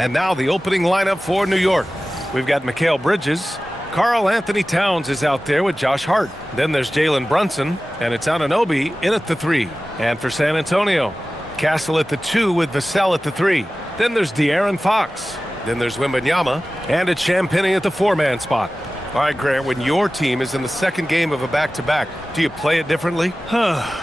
And now the opening lineup for New York. We've got Mikal Bridges. Karl Anthony Towns is out there with Josh Hart. Then there's Jalen Brunson, and it's Anunoby in at the 3. And for San Antonio, Castle at the 2 with Vassell at the 3. Then there's De'Aaron Fox. Then there's Wembanyama, and it's Champagnie at the 4-man spot. All right, Grant, when your team is in the second game of a back-to-back, do you play it differently?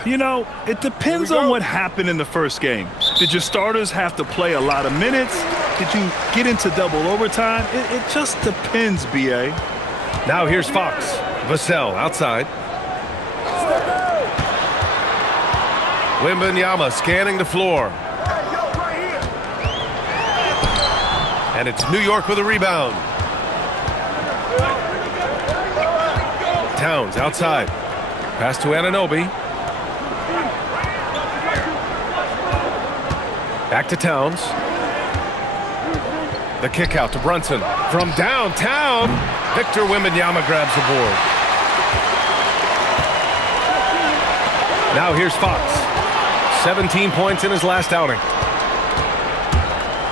You know, it depends on what happened in the first game. Did your starters have to play a lot of minutes? Did you get into double overtime? It just depends, B.A. Now here's Fox. Vassell outside. Wembanyama scanning the floor. And it's New York with a rebound. Towns outside. Pass to Anunoby. Back to Towns. The kick out to Brunson. From downtown, Victor Wembanyama grabs the board. Now here's Fox. 17 points in his last outing.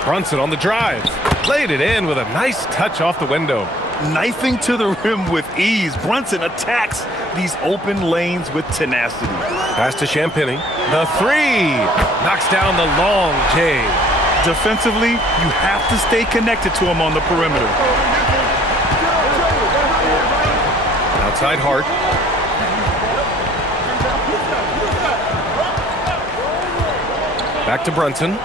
Brunson on the drive. Laid it in with a nice touch off the window. Knifing to the rim with ease. Brunson attacks these open lanes with tenacity. Pass to Champagnie. The 3. Knocks down the long J. Defensively, you have to stay connected to him on the perimeter. Outside Hart. Back to Brunson.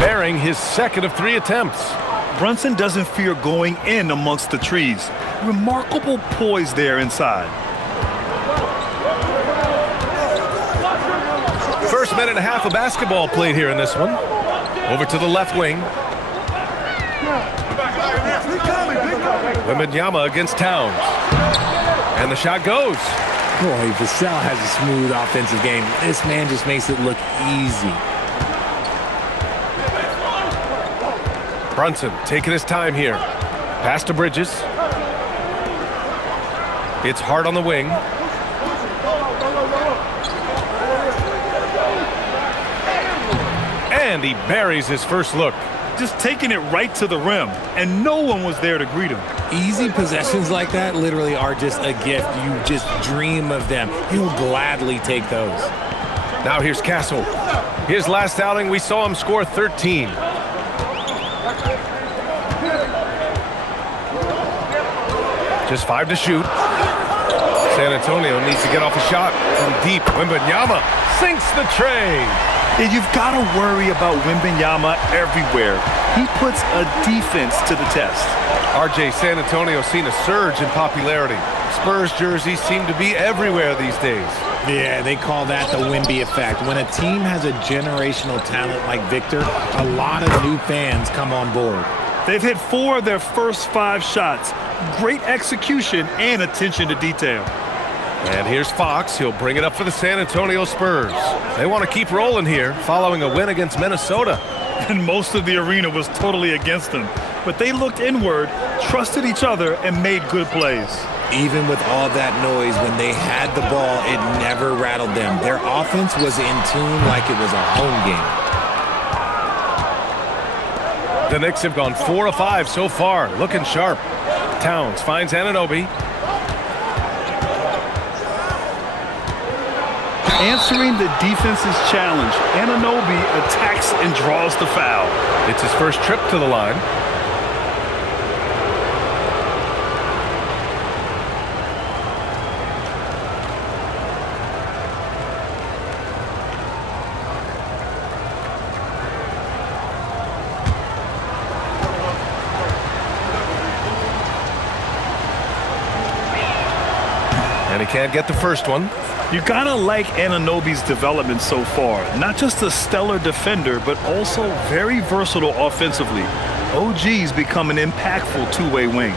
Bearing his second of 3 attempts. Brunson doesn't fear going in amongst the trees. Remarkable poise there inside. First minute and a half of basketball played here in this one. Over to the left wing. Wembanyama against Towns. And the shot goes. Boy, Vassell has a smooth offensive game. This man just makes it look easy. Brunson taking his time here. Pass to Bridges. It's Hart on the wing. And he buries his first look. Just taking it right to the rim, and no one was there to greet him. Easy possessions like that literally are just a gift. You just dream of them. He'll gladly take those. Now here's Castle. His last outing, we saw him score 13. Just 5 to shoot. San Antonio needs to get off a shot from deep. Wembanyama sinks the tray. And you've got to worry about Wembanyama everywhere. He puts a defense to the test. RJ, San Antonio's seen a surge in popularity. Spurs jerseys seem to be everywhere these days. Yeah, they call that the Wemby effect. When a team has a generational talent like Victor, a lot of new fans come on board. They've hit 4 of their first 5 shots. Great execution and attention to detail. And here's Fox. He'll bring it up for the San Antonio Spurs. They want to keep rolling here following a win against Minnesota. And most of the arena was totally against them. But they looked inward, trusted each other, and made good plays. Even with all that noise, when they had the ball, it never rattled them. Their offense was in tune like it was a home game. The Knicks have gone 4 of 5 so far, looking sharp. Towns finds Anunoby. Answering the defense's challenge, Anunoby attacks and draws the foul. It's his first trip to the line. And he can't get the first one. You gotta like Anunoby's development so far. Not just a stellar defender, but also very versatile offensively. OG's become an impactful two-way wing.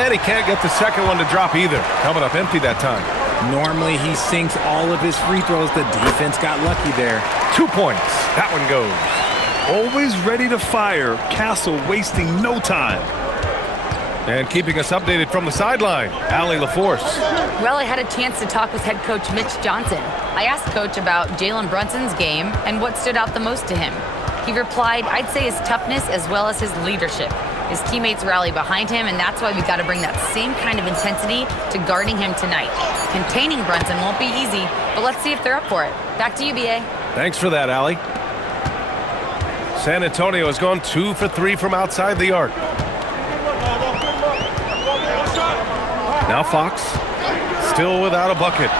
And he can't get the second one to drop either. Coming up empty that time. Normally he sinks all of his free throws. The defense got lucky there. 2 points. That one goes. Always ready to fire. Castle wasting no time. And keeping us updated from the sideline, Allie LaForce. Well, I had a chance to talk with head coach Mitch Johnson. I asked Coach about Jalen Brunson's game and what stood out the most to him. He replied, I'd say his toughness as well as his leadership. His teammates rally behind him, and that's why we've got to bring that same kind of intensity to guarding him tonight. Containing Brunson won't be easy, but let's see if they're up for it. Back to you, B.A. Thanks for that, Allie. San Antonio has gone 2 for 3 from outside the arc. Now Fox, still without a bucket.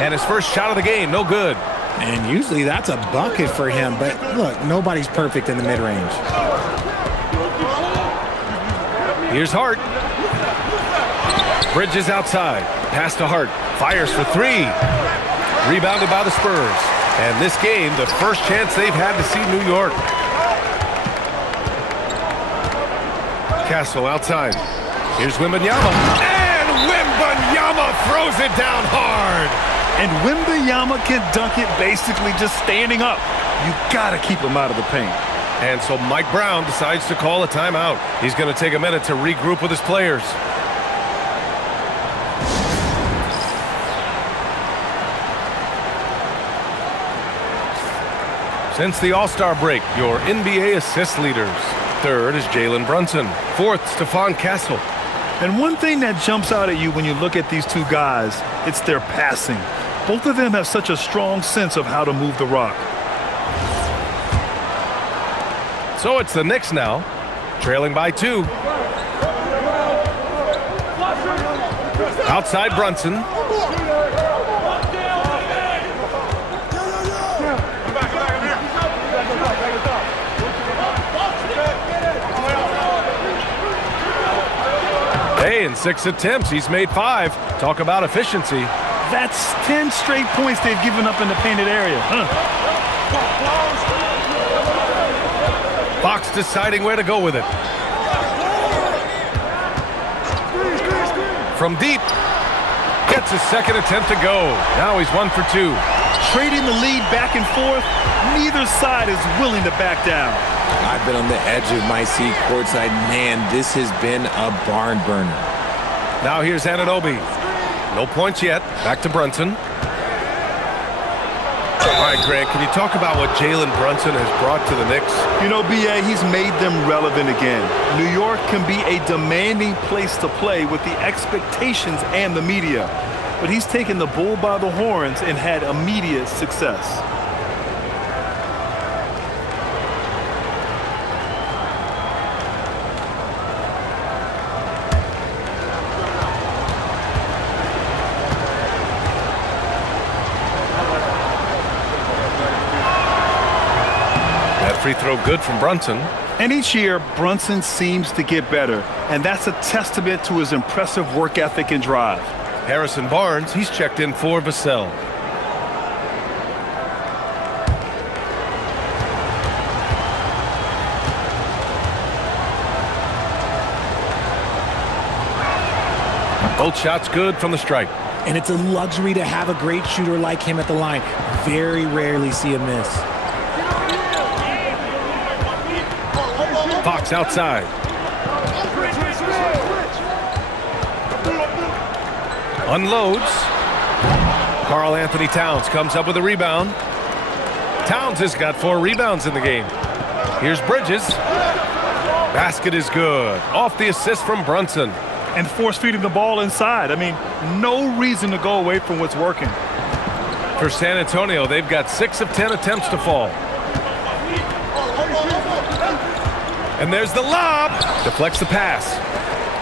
And his first shot of the game, no good. And usually that's a bucket for him, but look, nobody's perfect in the mid-range. Here's Hart. Bridges outside. Pass to Hart. Fires for 3. Rebounded by the Spurs. And this game, the first chance they've had to see New York. Castle outside. Here's Wembanyama. And Wembanyama throws it down hard. And Wembanyama can dunk it basically just standing up. You got to keep him out of the paint. And so Mike Brown decides to call a timeout. He's going to take a minute to regroup with his players. Since the All-Star break, your NBA assist leaders. Third is Jalen Brunson. Fourth, Stephon Castle. And one thing that jumps out at you when you look at these two guys, it's their passing. Both of them have such a strong sense of how to move the rock. So it's the Knicks now, trailing by 2. Outside Brunson. Hey, in 6 attempts, he's made 5. Talk about efficiency. That's 10 straight points they've given up in the painted area. Fox deciding where to go with it. From deep. Gets his second attempt to go. Now he's 1 for 2. Trading the lead back and forth. Neither side is willing to back down. I've been on the edge of my seat courtside. Man, this has been a barn burner. Now here's Anunoby. No points yet. Back to Brunson. All right, Grant, can you talk about what Jalen Brunson has brought to the Knicks? You know, B.A., he's made them relevant again. New York can be a demanding place to play with the expectations and the media. But he's taken the bull by the horns and had immediate success. Free throw good from Brunson. And each year, Brunson seems to get better, and that's a testament to his impressive work ethic and drive. Harrison Barnes, he's checked in for Vassell. Both shots good from the stripe. And it's a luxury to have a great shooter like him at the line. Very rarely see a miss. Fox outside. Unloads. Karl Anthony Towns comes up with a rebound. Towns has got 4 rebounds in the game. Here's Bridges. Basket is good. Off the assist from Brunson. And force feeding the ball inside. I mean, no reason to go away from what's working. For San Antonio, they've got 6 of 10 attempts to fall. And there's the lob. Deflects the pass.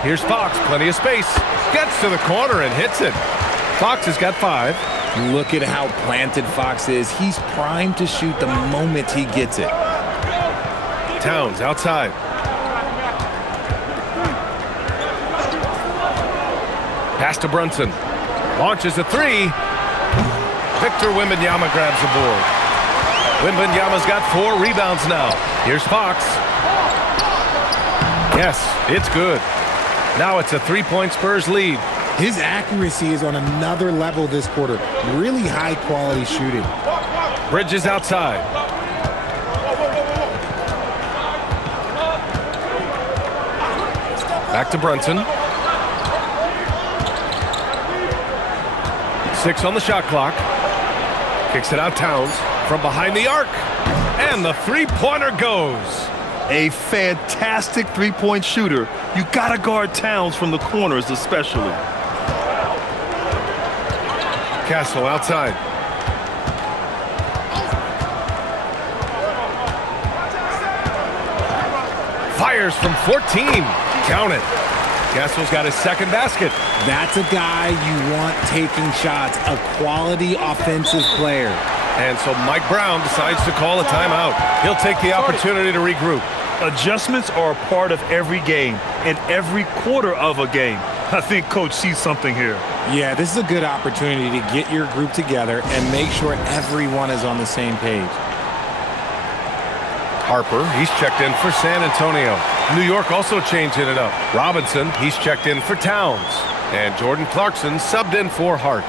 Here's Fox. Plenty of space. Gets to the corner and hits it. Fox has got 5. Look at how planted Fox is. He's primed to shoot the moment he gets it. Towns outside. Pass to Brunson. Launches a 3. Victor Wembanyama grabs the board. Wembanyama's got 4 rebounds now. Here's Fox. Yes, it's good. Now it's a 3-point Spurs lead. His accuracy is on another level this quarter. Really high quality shooting. Bridges outside. Back to Brunson. 6 on the shot clock. Kicks it out Towns from behind the arc. And the three-pointer goes. A fantastic three-point shooter. You gotta guard Towns from the corners especially. Castle outside. Fires from 14. Count it. Castle's got his second basket. That's a guy you want taking shots, a quality offensive player. And so Mike Brown decides to call a timeout. He'll take the opportunity to regroup. Adjustments are a part of every game and every quarter of a game. I think Coach sees something here. Yeah, this is a good opportunity to get your group together and make sure everyone is on the same page. Harper, he's checked in for San Antonio. New York also changing it up. Robinson, he's checked in for Towns. And Jordan Clarkson subbed in for Hart.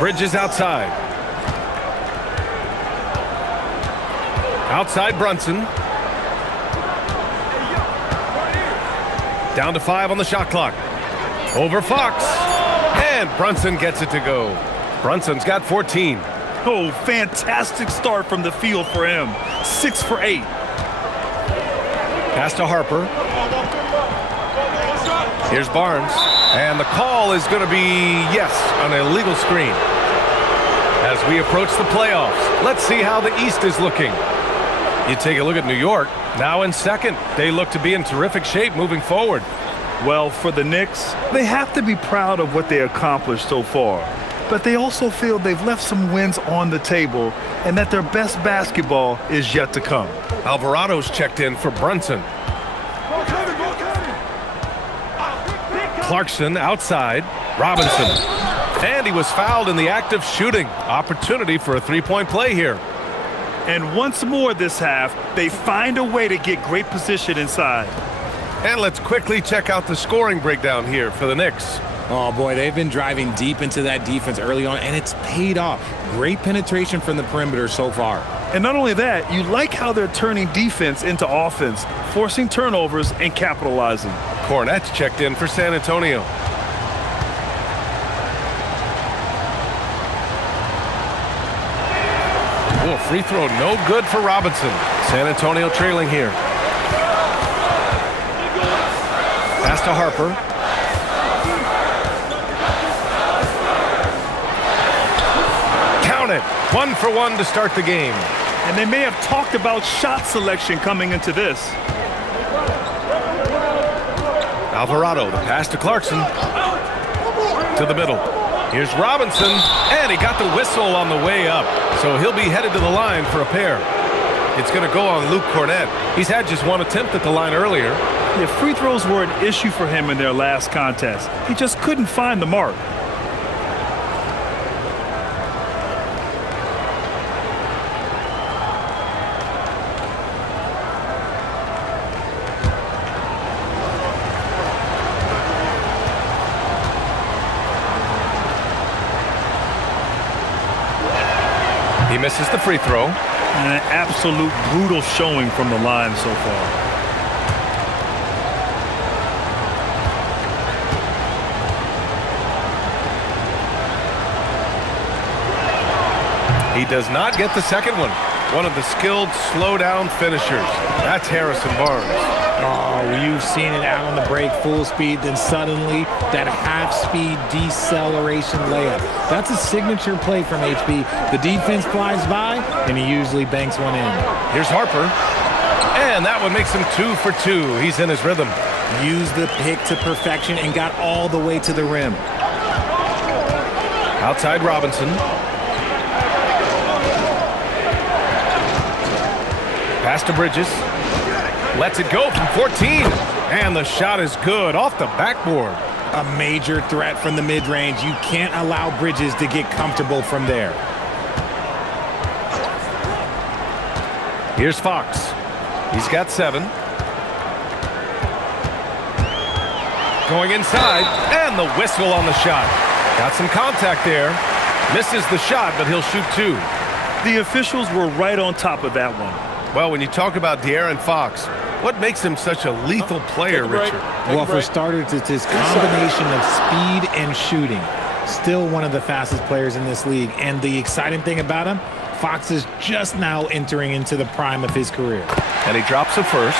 Bridges outside. Outside Brunson. Down to 5 on the shot clock. Over Fox. And Brunson gets it to go. Brunson's got 14. Oh, fantastic start from the field for him. 6 for 8. Pass to Harper. Here's Barnes. And the call is going to be, yes, an illegal screen. As we approach the playoffs, let's see how the East is looking. You take a look at New York, now in second. They look to be in terrific shape moving forward. Well, for the Knicks, they have to be proud of what they accomplished so far. But they also feel they've left some wins on the table and that their best basketball is yet to come. Alvarado's checked in for Brunson. Clarkson outside. Robinson. And he was fouled in the act of shooting. Opportunity for a three-point play here. And once more this half, they find a way to get great position inside. And let's quickly check out the scoring breakdown here for the Knicks. Oh, boy, they've been driving deep into that defense early on, and it's paid off. Great penetration from the perimeter so far. And not only that, you like how they're turning defense into offense, forcing turnovers and capitalizing. Hornets checked in for San Antonio. Oh, free throw no good for Robinson. San Antonio trailing here. Pass to Harper. Count it. 1 for 1 to start the game. And they may have talked about shot selection coming into this. Alvarado, the pass to Clarkson. To the middle. Here's Robinson, and he got the whistle on the way up. So he'll be headed to the line for a pair. It's going to go on Luke Cornett. He's had just one attempt at the line earlier. Yeah, free throws were an issue for him in their last contest. He just couldn't find the mark. He misses the free throw. And an absolute brutal showing from the line so far. He does not get the second one. One of the skilled slow-down finishers. That's Harrison Barnes. Oh, you've seen it out on the break, full speed, then suddenly that half-speed deceleration layup. That's a signature play from HB. The defense flies by, and he usually banks one in. Here's Harper. And that one makes him 2 for 2. He's in his rhythm. Used the pick to perfection and got all the way to the rim. Outside Robinson. Pass to Bridges. Lets it go from 14. And the shot is good off the backboard. A major threat from the mid-range. You can't allow Bridges to get comfortable from there. Here's Fox. He's got 7. going inside, and the whistle on the shot. Got some contact there. Misses the shot, but he'll shoot 2. The officials were right on top of that one. Well, when you talk about De'Aaron Fox, what makes him such a lethal player, Richard? Well, for starters, it's his combination of speed and shooting. Still one of the fastest players in this league. And the exciting thing about him, Fox is just now entering into the prime of his career. And he drops it first.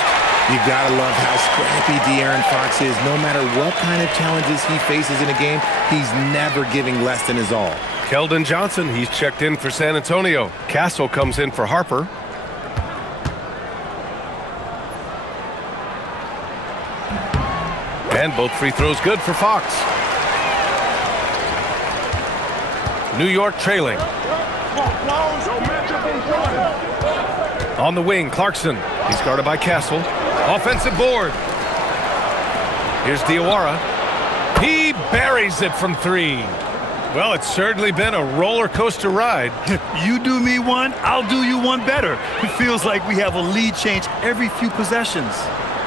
You gotta love how scrappy De'Aaron Fox is. No matter what kind of challenges he faces in a game, he's never giving less than his all. Keldon Johnson, he's checked in for San Antonio. Castle comes in for Harper. And both free throws good for Fox. New York trailing. On the wing, Clarkson. He's guarded by Castle. Offensive board. Here's Diawara. He buries it from 3. Well, it's certainly been a roller coaster ride. You do me one, I'll do you one better. It feels like we have a lead change every few possessions.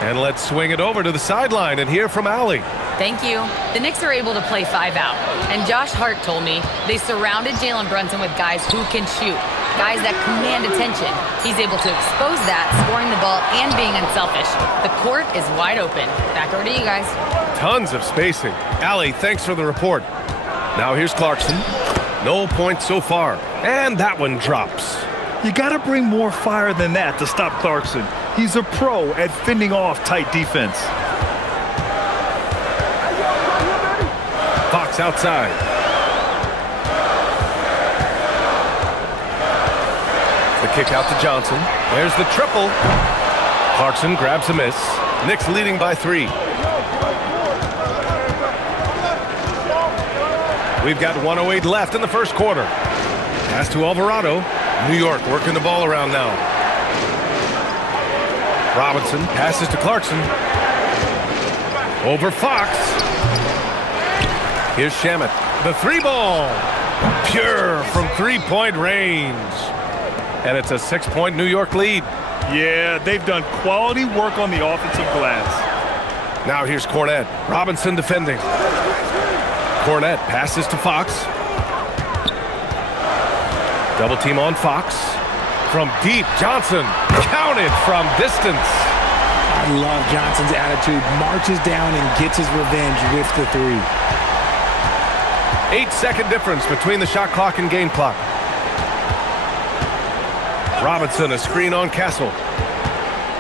And let's swing it over to the sideline and hear from Allie. Thank you. The Knicks are able to play 5 out. And Josh Hart told me they surrounded Jalen Brunson with guys who can shoot, guys that command attention. He's able to expose that, scoring the ball and being unselfish. The court is wide open. Back over to you guys. Tons of spacing. Allie, thanks for the report. Now here's Clarkson. No points so far. And that one drops. You got to bring more fire than that to stop Clarkson. He's a pro at fending off tight defense. Fox outside. The kick out to Johnson. There's the triple. Clarkson grabs a miss. Knicks leading by 3. We've got 1:08 left in the first quarter. Pass to Alvarado. New York working the ball around now. Robinson passes to Clarkson. Over Fox. Here's Shamet. The 3-ball. Pure from 3-point range. And it's a 6-point New York lead. Yeah, they've done quality work on the offensive glass. Now here's Cornette. Robinson defending. Cornette passes to Fox. Double team on Fox. From deep, Johnson counted from distance. I love Johnson's attitude. Marches down and gets his revenge with the 3. 8-second difference between the shot clock and game clock. Robinson, a screen on Castle.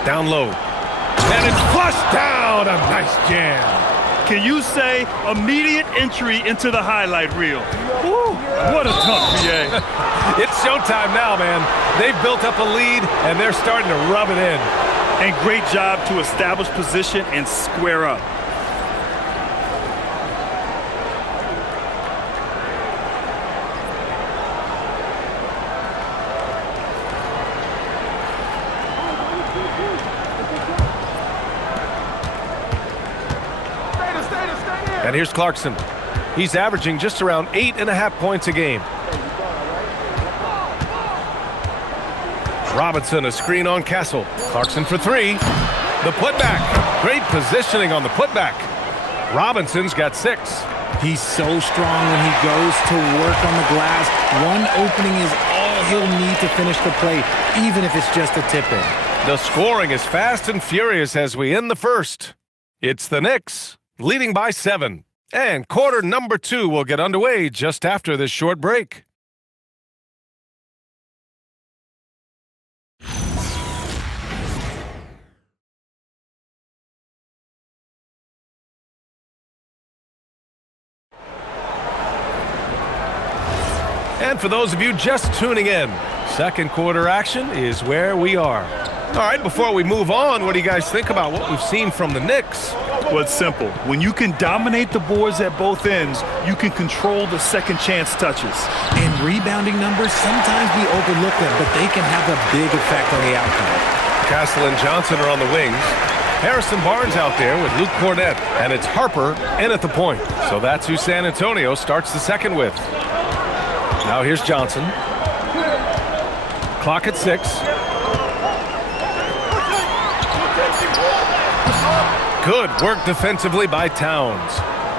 Down low. And it's flushed down. A nice jam. Can you say immediate entry into the highlight reel? Woo, what a tough PA. It's showtime now, man. They've built up a lead, and they're starting to rub it in. And great job to establish position and square up. And here's Clarkson. He's averaging just around 8.5 points a game. Robinson, a screen on Castle. Clarkson for 3. The putback. Great positioning on the putback. Robinson's got 6. He's so strong when he goes to work on the glass. One opening is all he'll need to finish the play, even if it's just a tip-in. The scoring is fast and furious as we end the first. It's the Knicks, leading by 7. And quarter number 2 will get underway just after this short break. And for those of you just tuning in, second quarter action is where we are. All right, before we move on, what do you guys think about what we've seen from the Knicks? Well, it's simple. When you can dominate the boards at both ends, you can control the second chance touches. And rebounding numbers, sometimes we overlook them, but they can have a big effect on the outcome. Castle and Johnson are on the wings. Harrison Barnes out there with Luke Cornette, and it's Harper in at the point. So that's who San Antonio starts the second with. Now here's Johnson. Clock at 6. Good work defensively by Towns.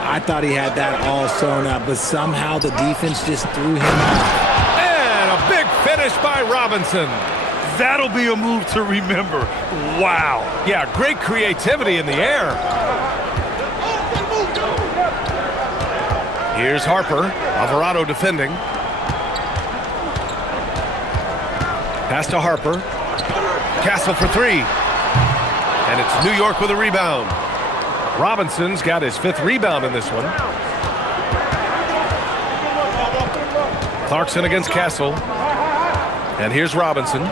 I thought he had that all sewn up, but somehow the defense just threw him off. And a big finish by Robinson. That'll be a move to remember. Wow. Yeah, great creativity in the air. Here's Harper. Alvarado defending. Pass to Harper. Castle for three. And it's New York with a rebound. Robinson's got his 5th rebound in this one. Clarkson against Castle. And here's Robinson.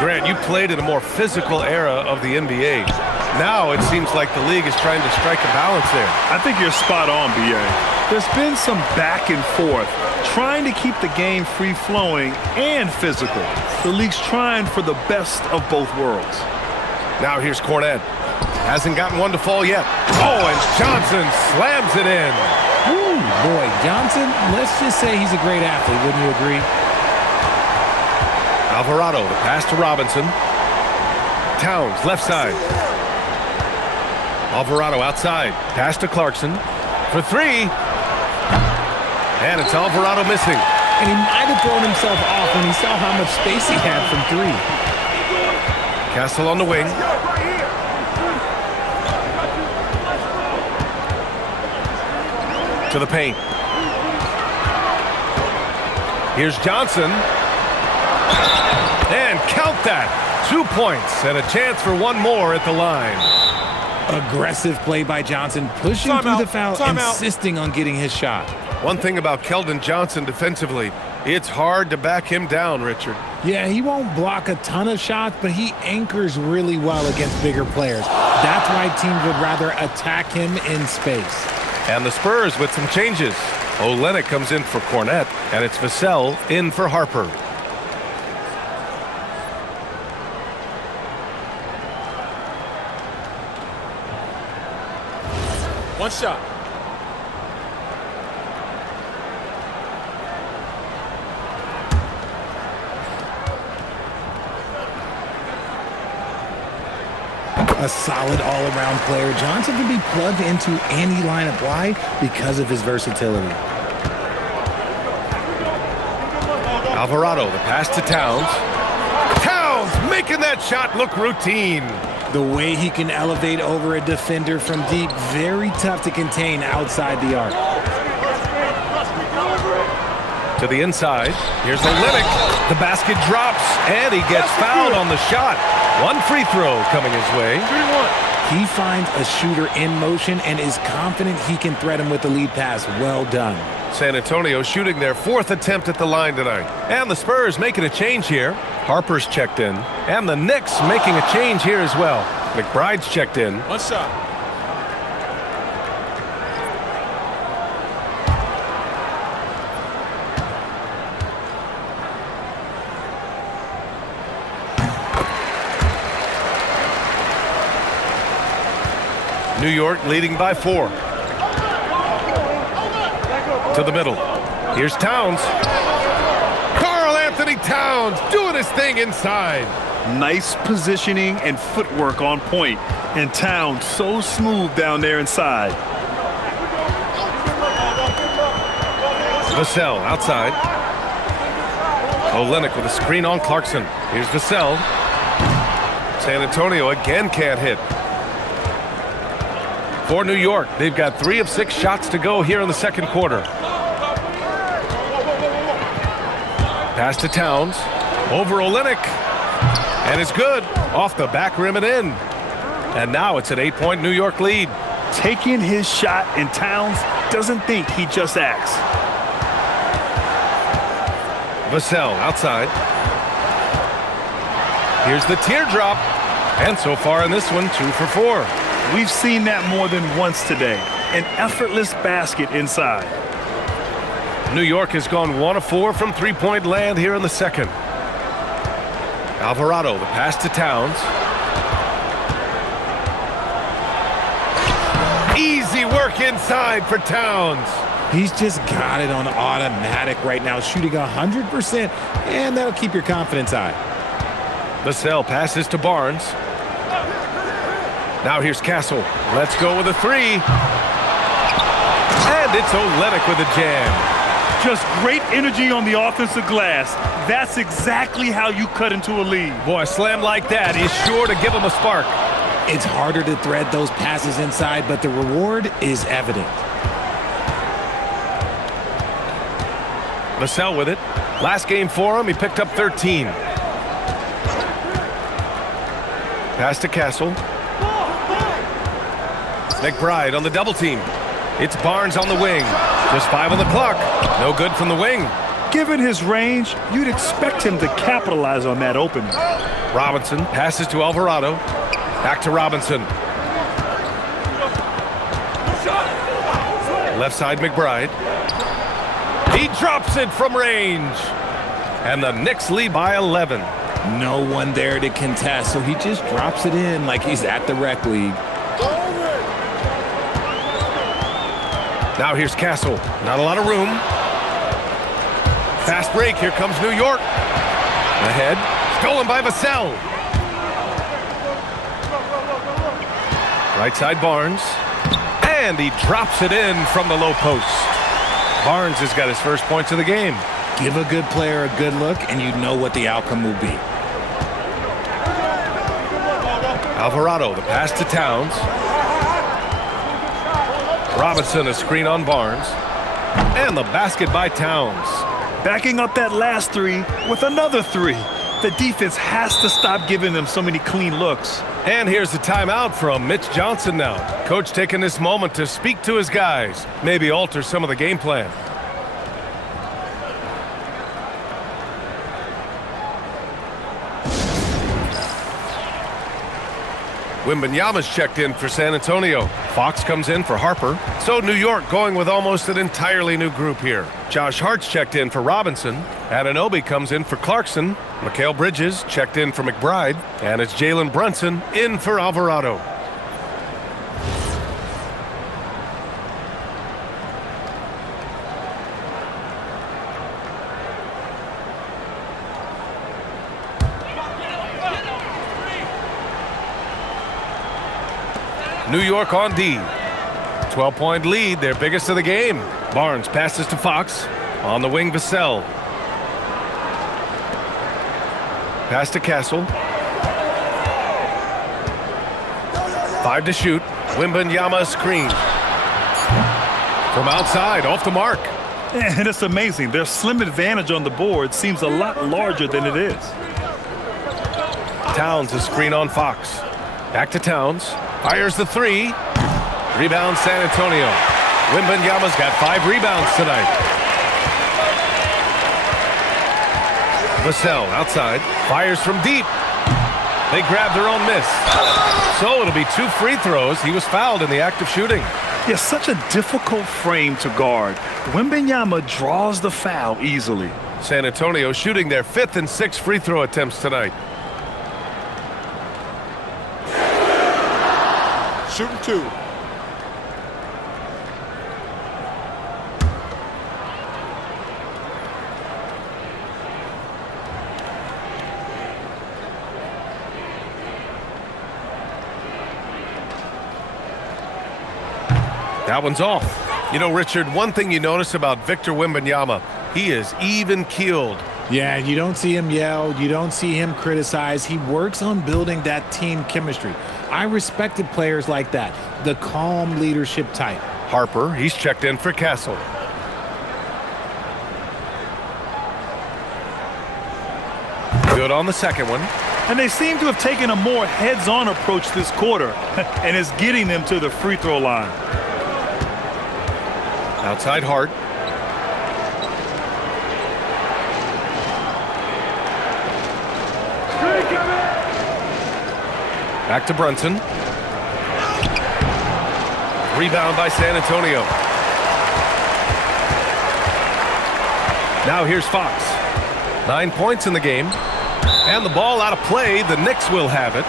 Grant, you played in a more physical era of the NBA. Now it seems like the league is trying to strike a balance there. I think you're spot on, B.A. There's been some back and forth, trying to keep the game free-flowing and physical. The league's trying for the best of both worlds. Now here's Cornet. Hasn't gotten one to fall yet. Oh, and Johnson slams it in. Ooh, boy, Johnson, let's just say he's a great athlete, wouldn't you agree? Alvarado, the pass to Robinson. Towns, left side. Alvarado outside. Pass to Clarkson. For three. And it's Alvarado missing. And he might have thrown himself off when he saw how much space he had from three. Castle on the wing. To the paint. Here's Johnson. And count that. 2 points and a chance for one more at the line. Aggressive play by Johnson, pushing through the foul, insisting on getting his shot. One thing about Keldon Johnson defensively, it's hard to back him down, Richard. Yeah, he won't block a ton of shots, but he anchors really well against bigger players. That's why teams would rather attack him in space. And the Spurs with some changes. Olynyk comes in for Cornet, and it's Vassell in for Harper. One shot. A solid all-around player, Johnson can be plugged into any lineup. Why? Because of his versatility. Alvarado, the pass to Towns. Towns making that shot look routine. The way he can elevate over a defender from deep, very tough to contain outside the arc. To the inside. Here's Olynyk. The basket drops, and he gets fouled on the shot. One free throw coming his way. He finds a shooter in motion and is confident he can threat him with the lead pass. Well done. San Antonio shooting their 4th attempt at the line tonight. And the Spurs making a change here. Harper's checked in. And the Knicks making a change here as well. McBride's checked in. One shot. New York leading by 4. To the middle. Here's Towns. Karl Anthony Towns doing his thing inside. Nice positioning and footwork on point. And Towns so smooth down there inside. Vassell outside. Olynyk with a screen on Clarkson. Here's Vassell. San Antonio again can't hit. For New York, they've got 3 of 6 shots to go here in the second quarter. Pass to Towns. Over Olynyk. And it's good. Off the back rim and in. And now it's an 8-point New York lead. Taking his shot, and Towns doesn't think, he just acts. Vassell outside. Here's the teardrop. And so far in this one, 2 for 4. We've seen that more than once today. An effortless basket inside. New York has gone 1 of 4 from three-point land here in the second. Alvarado, the pass to Towns. Easy work inside for Towns. He's just got it on automatic right now, shooting 100%, and that'll keep your confidence high. Vassell passes to Barnes. Now here's Castle. Let's go with a three. And it's Olynyk with a jam. Just great energy on the offensive glass. That's exactly how you cut into a lead. Boy, a slam like that is sure to give him a spark. It's harder to thread those passes inside, but the reward is evident. Vassell with it. Last game for him, he picked up 13. Pass to Castle. McBride on the double team. It's Barnes on the wing. Just 5 on the clock. No good from the wing. Given his range, you'd expect him to capitalize on that opening. Robinson passes to Alvarado. Back to Robinson. Left side McBride. He drops it from range. And the Knicks lead by 11. No one there to contest, so he just drops it in like he's at the rec league. Now here's Castle. Not a lot of room. Fast break. Here comes New York. Ahead. Stolen by Vassell. Right side Barnes. And he drops it in from the low post. Barnes has got his first points of the game. Give a good player a good look, and you know what the outcome will be. Alvarado, the pass to Towns. Robinson, a screen on Barnes. And the basket by Towns. Backing up that last three with another three. The defense has to stop giving them so many clean looks. And here's the timeout from Mitch Johnson now. Coach taking this moment to speak to his guys. Maybe alter some of the game plan. Wembanyama's checked in for San Antonio. Fox comes in for Harper. So New York going with almost an entirely new group here. Josh Hart's checked in for Robinson. Anunoby comes in for Clarkson. Mikal Bridges checked in for McBride. And it's Jalen Brunson in for Alvarado. New York on D. 12-point lead, their biggest of the game. Barnes passes to Fox. On the wing, Vassell. Pass to Castle. 5 to shoot. Wembanyama screen. From outside, off the mark. And it's amazing. Their slim advantage on the board seems a lot larger than it is. Towns a screen on Fox. Back to Towns. Fires the three. Rebound San Antonio. Wembanyama's got 5 rebounds tonight. Vassell outside. Fires from deep. They grab their own miss. So it'll be 2 free throws. He was fouled in the act of shooting. Yeah, such a difficult frame to guard. Wembanyama draws the foul easily. San Antonio shooting their 5th and 6th free throw attempts tonight. Shooting 2. That one's off. You know, Richard, one thing you notice about Victor Wembanyama, he is even-keeled. Yeah, you don't see him yell. You don't see him criticize. He works on building that team chemistry. I respected players like that, the calm leadership type. Harper, he's checked in for Castle. Good on the second one. And they seem to have taken a more heads-on approach this quarter, and it's getting them to the free throw line. Outside Hart. Back to Brunson. Rebound by San Antonio. Now here's Fox. 9 points in the game. And the ball out of play. The Knicks will have it.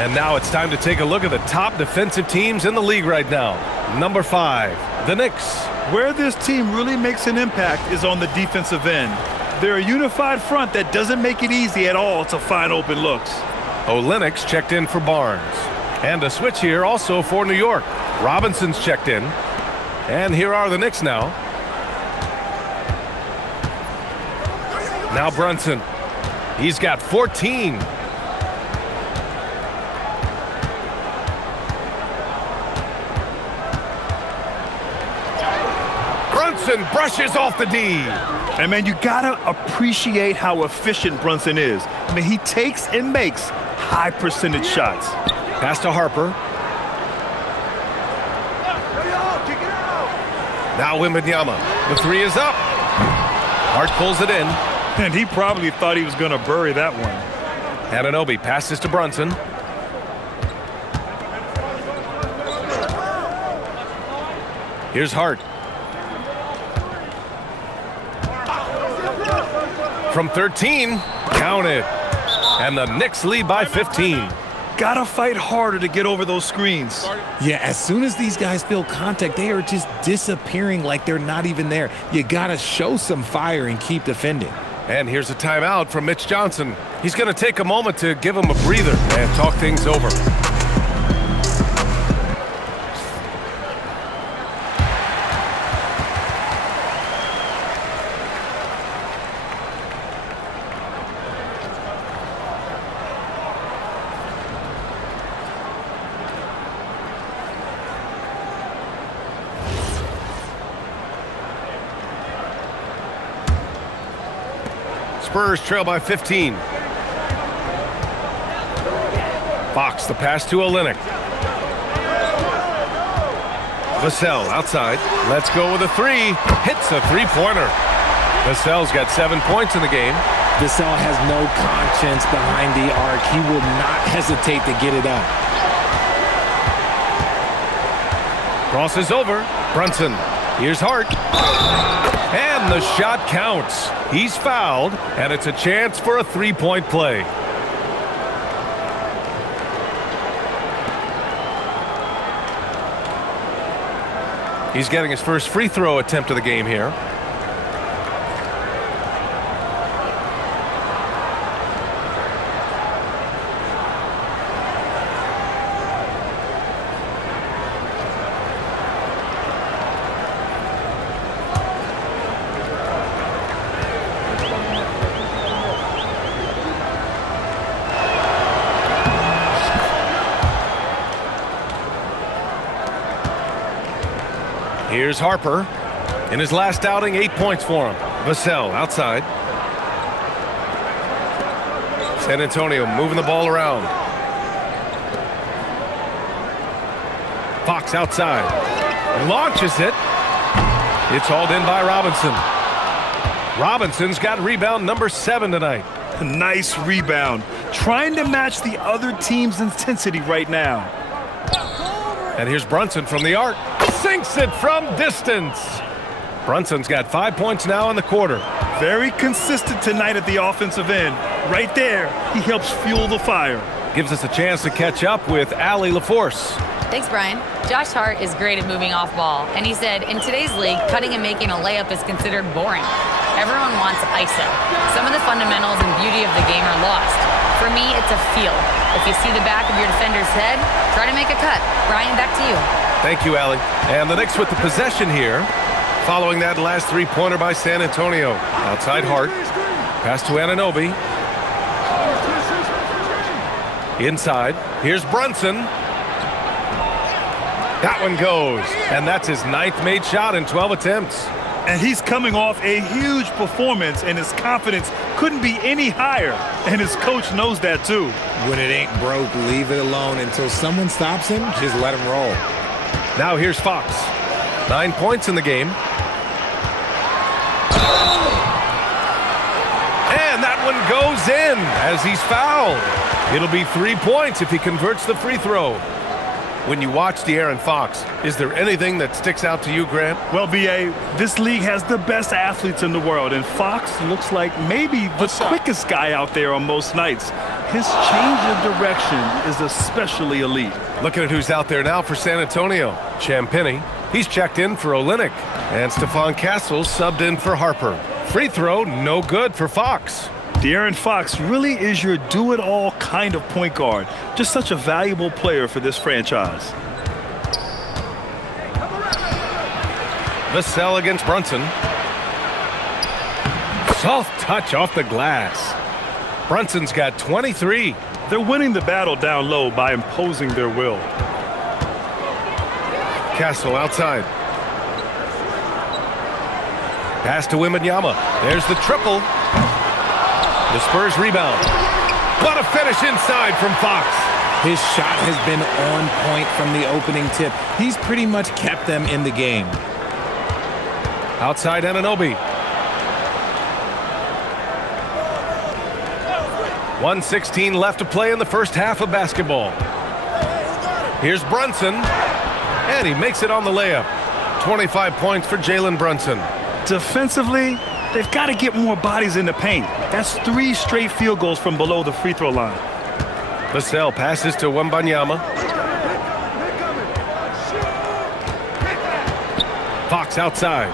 And now it's time to take a look at the top defensive teams in the league right now. Number 5, the Knicks. Where this team really makes an impact is on the defensive end. They're a unified front that doesn't make it easy at all to find open looks. Olynyk's checked in for Barnes. And a switch here also for New York. Robinson's checked in. And here are the Knicks now. Now Brunson. He's got 14. Brunson brushes off the D. And, man, you got to appreciate how efficient Brunson is. I mean, he takes and makes high-percentage shots. Pass to Harper. Now Wembanyama. The three is up. Hart pulls it in. And he probably thought he was going to bury that one. Anunoby passes to Brunson. Here's Hart. From 13, count it. And the Knicks lead by 15. Gotta fight harder to get over those screens. Yeah, as soon as these guys feel contact, they are just disappearing like they're not even there. You gotta show some fire and keep defending. And here's a timeout from Mitch Johnson. He's going to take a moment to give him a breather and talk things over. Spurs trail by 15. Fox, the pass to Olynyk. Vassell outside. Let's go with a three. Hits a three-pointer. Vassell's got 7 points in the game. Vassell has no conscience behind the arc. He will not hesitate to get it up. Crosses over. Brunson. Here's Hart. And the shot counts. He's fouled, and it's a chance for a three-point play. He's getting his first free throw attempt of the game here. Here's Harper. In his last outing, 8 points for him. Vassell outside. San Antonio moving the ball around. Fox outside. Launches it. It's hauled in by Robinson. Robinson's got rebound number 7 tonight. Nice rebound. Trying to match the other team's intensity right now. And here's Brunson from the arc. Sinks it from distance. Brunson's got 5 points now in the quarter. Very consistent tonight at the offensive end. Right there, he helps fuel the fire. Gives us a chance to catch up with Allie LaForce. Thanks, Brian. Josh Hart is great at moving off ball, and he said, in today's league, cutting and making a layup is considered boring. Everyone wants ISO. Some of the fundamentals and beauty of the game are lost. For me, it's a feel. If you see the back of your defender's head, try to make a cut. Brian, back to you. Thank you, Allie. And the Knicks with the possession here. Following that last three-pointer by San Antonio. Outside Hart. Pass to Anunoby. Inside. Here's Brunson. That one goes. And that's his 9th made shot in 12 attempts. And he's coming off a huge performance, and his confidence couldn't be any higher. And his coach knows that, too. When it ain't broke, leave it alone. Until someone stops him, just let him roll. Now here's Fox. 9 points in the game. And that one goes in as he's fouled. It'll be 3 points if he converts the free throw. When you watch De'Aaron Fox, is there anything that sticks out to you, Grant? Well, B.A., this league has the best athletes in the world, and Fox looks like maybe the quickest guy out there on most nights. His change of direction is especially elite. Looking at who's out there now for San Antonio. Champagnie, he's checked in for Olynyk. And Stephon Castle's subbed in for Harper. Free throw, no good for Fox. De'Aaron Fox really is your do-it-all kind of point guard. Just such a valuable player for this franchise. Vassell against Brunson. Soft touch off the glass. Brunson's got 23. They're winning the battle down low by imposing their will. Castle outside. Pass to Wembanyama. There's the triple. The Spurs rebound. What a finish inside from Fox. His shot has been on point from the opening tip. He's pretty much kept them in the game. Outside Anunoby. 1:16 left to play in the first half of basketball. Here's Brunson. And he makes it on the layup. 25 points for Jalen Brunson. Defensively, they've got to get more bodies in the paint. That's 3 straight field goals from below the free throw line. Vassell passes to Wembanyama. Fox outside.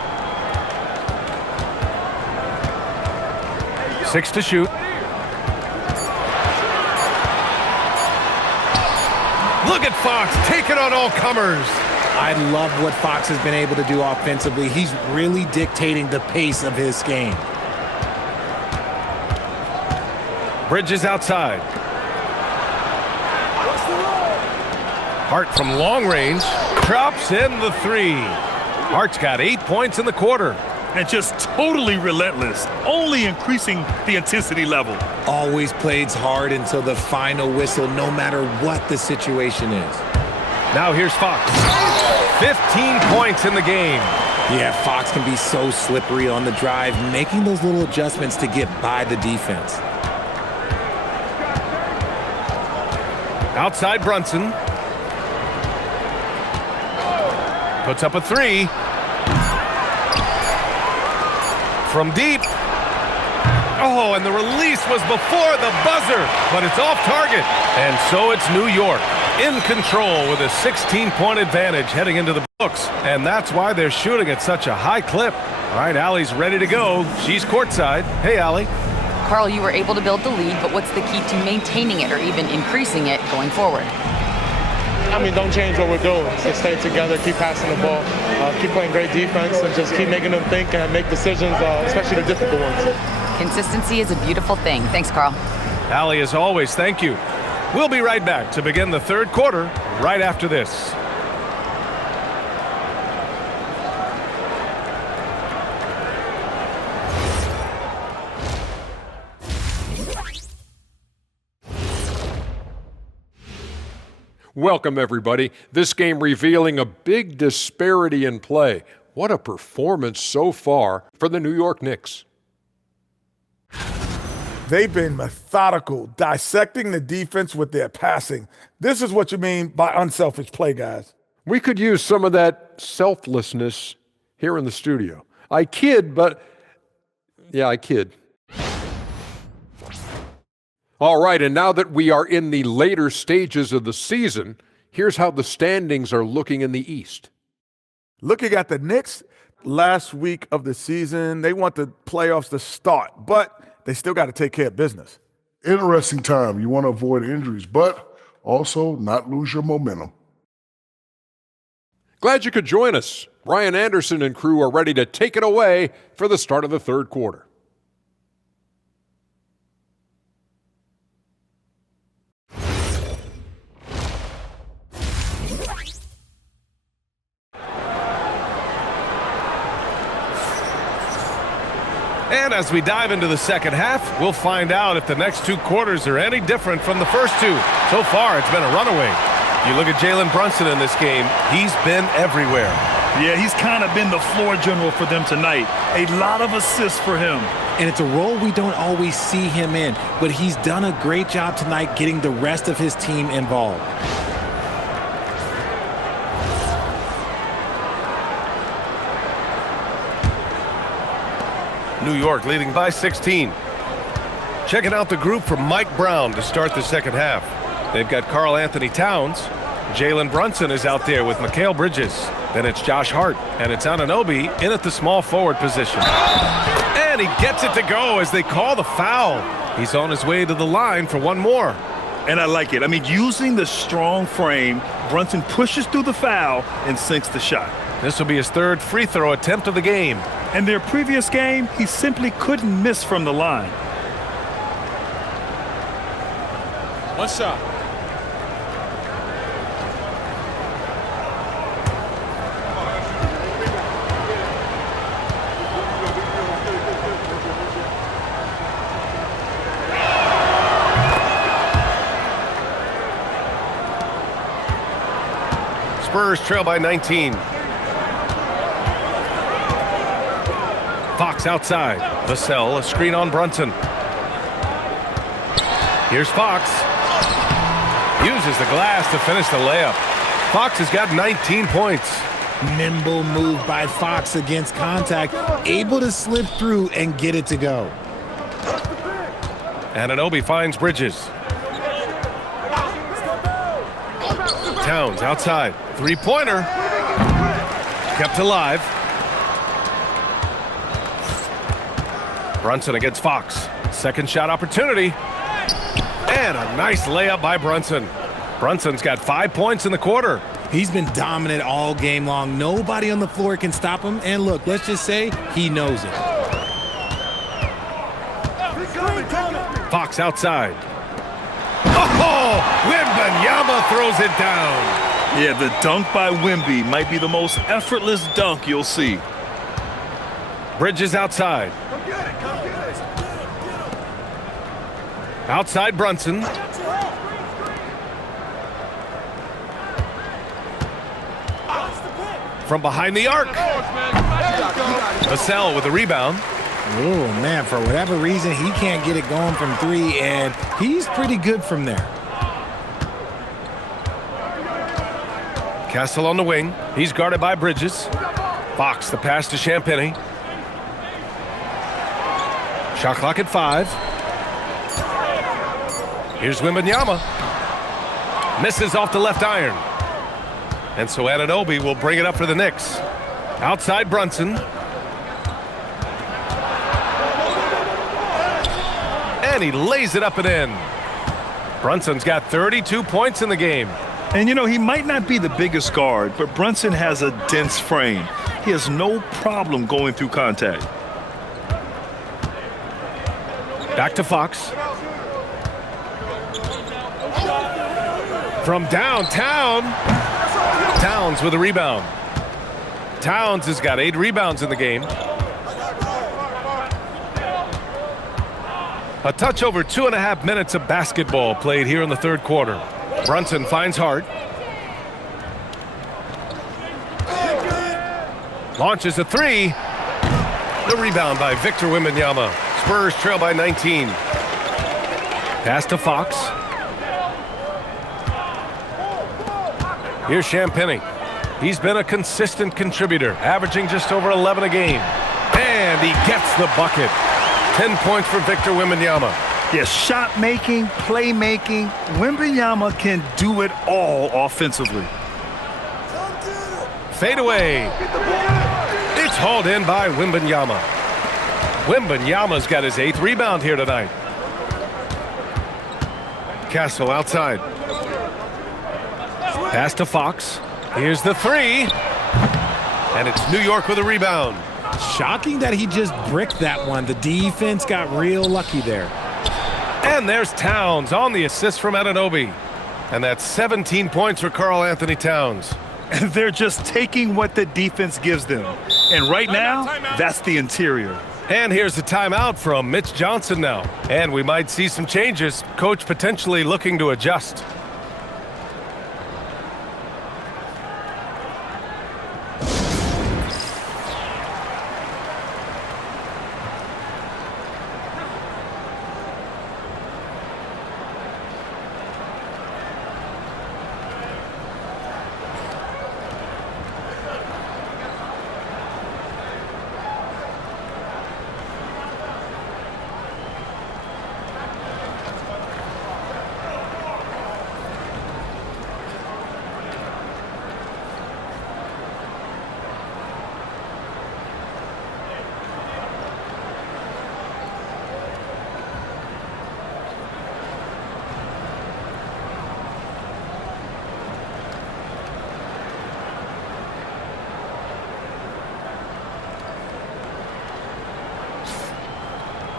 6 to shoot. Look at Fox take it on all comers. I love what Fox has been able to do offensively. He's really dictating the pace of his game. Bridges outside. Hart from long range drops in the 3. Hart's got 8 points in the quarter. And just totally relentless, only increasing the intensity level. Always plays hard until the final whistle, no matter what the situation is. Now here's Fox. 15 points in the game. Yeah, Fox can be so slippery on the drive, making those little adjustments to get by the defense. Outside Brunson. Puts up a 3. From deep. Oh, and the release was before the buzzer, but it's off target. And so it's New York in control with a 16-point advantage heading into the books. And that's why they're shooting at such a high clip. All right, Allie's ready to go. She's courtside. Hey, Allie. Carl, you were able to build the lead, but what's the key to maintaining it or even increasing it going forward? I mean, don't change what we're doing. Just stay together, keep passing the ball, keep playing great defense, and just keep making them think and make decisions, especially the difficult ones. Consistency is a beautiful thing. Thanks, Carl. Allie, as always, thank you. We'll be right back to begin the third quarter right after this. Welcome, everybody. This game revealing a big disparity in play. What a performance so far for the New York Knicks. They've been methodical, dissecting the defense with their passing. This is what you mean by unselfish play, guys. We could use some of that selflessness here in the studio. I kid, but yeah, I kid. All right, and now that we are in the later stages of the season, here's how the standings are looking in the East. Looking at the Knicks, last week of the season, they want the playoffs to start, but they still got to take care of business. Interesting time. You want to avoid injuries, but also not lose your momentum. Glad you could join us. Ryan Anderson and crew are ready to take it away for the start of the third quarter. And as we dive into the second half, we'll find out if the next 2 quarters are any different from the first 2. So far, it's been a runaway. You look at Jalen Brunson in this game, he's been everywhere. Yeah, he's kind of been the floor general for them tonight. A lot of assists for him. And it's a role we don't always see him in, but he's done a great job tonight getting the rest of his team involved. New York leading by 16. Checking out the group from Mike Brown to start the second half. They've got Karl Anthony Towns, Jalen Brunson is out there with Mikal Bridges. Then it's Josh Hart, and it's Anunoby in at the small forward position. And he gets it to go as they call the foul. He's on his way to the line for one more. And I like it. I mean, using the strong frame, Brunson pushes through the foul and sinks the shot. This will be his third free throw attempt of the game. In their previous game, he simply couldn't miss from the line. One shot. Spurs trail by 19. Fox outside. Vassell, a screen on Brunson. Here's Fox. Uses the glass to finish the layup. Fox has got 19 points. Nimble move by Fox against contact, able to slip through and get it to go. Anunoby finds Bridges. Towns outside. Three-pointer. Kept alive. Brunson against Fox. Second shot opportunity. And a nice layup by Brunson. Brunson's got 5 points in the quarter. He's been dominant all game long. Nobody on the floor can stop him. And look, let's just say he knows it. Fox outside. Oh, Wembanyama throws it down. Yeah, the dunk by Wemby might be the most effortless dunk you'll see. Bridges outside. Outside Brunson. From behind the arc. Vassell with the rebound. Oh, man, for whatever reason, he can't get it going from three, and he's pretty good from there. Castle on the wing. He's guarded by Bridges. Fox, the pass to Champagnie. Shot clock at 5. Here's Wembanyama. Misses off the left iron. And so Anunoby will bring it up for the Knicks. Outside Brunson. And he lays it up and in. Brunson's got 32 points in the game. And, you know, he might not be the biggest guard, but Brunson has a dense frame. He has no problem going through contact. Back to Fox. From downtown. Towns with a rebound. Towns has got 8 rebounds in the game. A touch over 2.5 minutes of basketball played here in the third quarter. Brunson finds Hart. Launches a 3. The rebound by Victor Wembanyama. Spurs trail by 19. Pass to Fox. Here's Champagnie. He's been a consistent contributor, averaging just over 11 a game. And he gets the bucket. 10 points for Victor Wembanyama. Yes, shot making, playmaking. Wembanyama can do it all offensively. Fade away. It's hauled in by Wembanyama. Wembanyama's got his 8th rebound here tonight. Castle outside. Pass to Fox. Here's the 3. And it's New York with a rebound. Shocking that he just bricked that one. The defense got real lucky there. And there's Towns on the assist from Anunoby. And that's 17 points for Karl Anthony Towns. And they're just taking what the defense gives them. And right now, that's the interior. And here's the timeout from Mitch Johnson now. And we might see some changes. Coach potentially looking to adjust.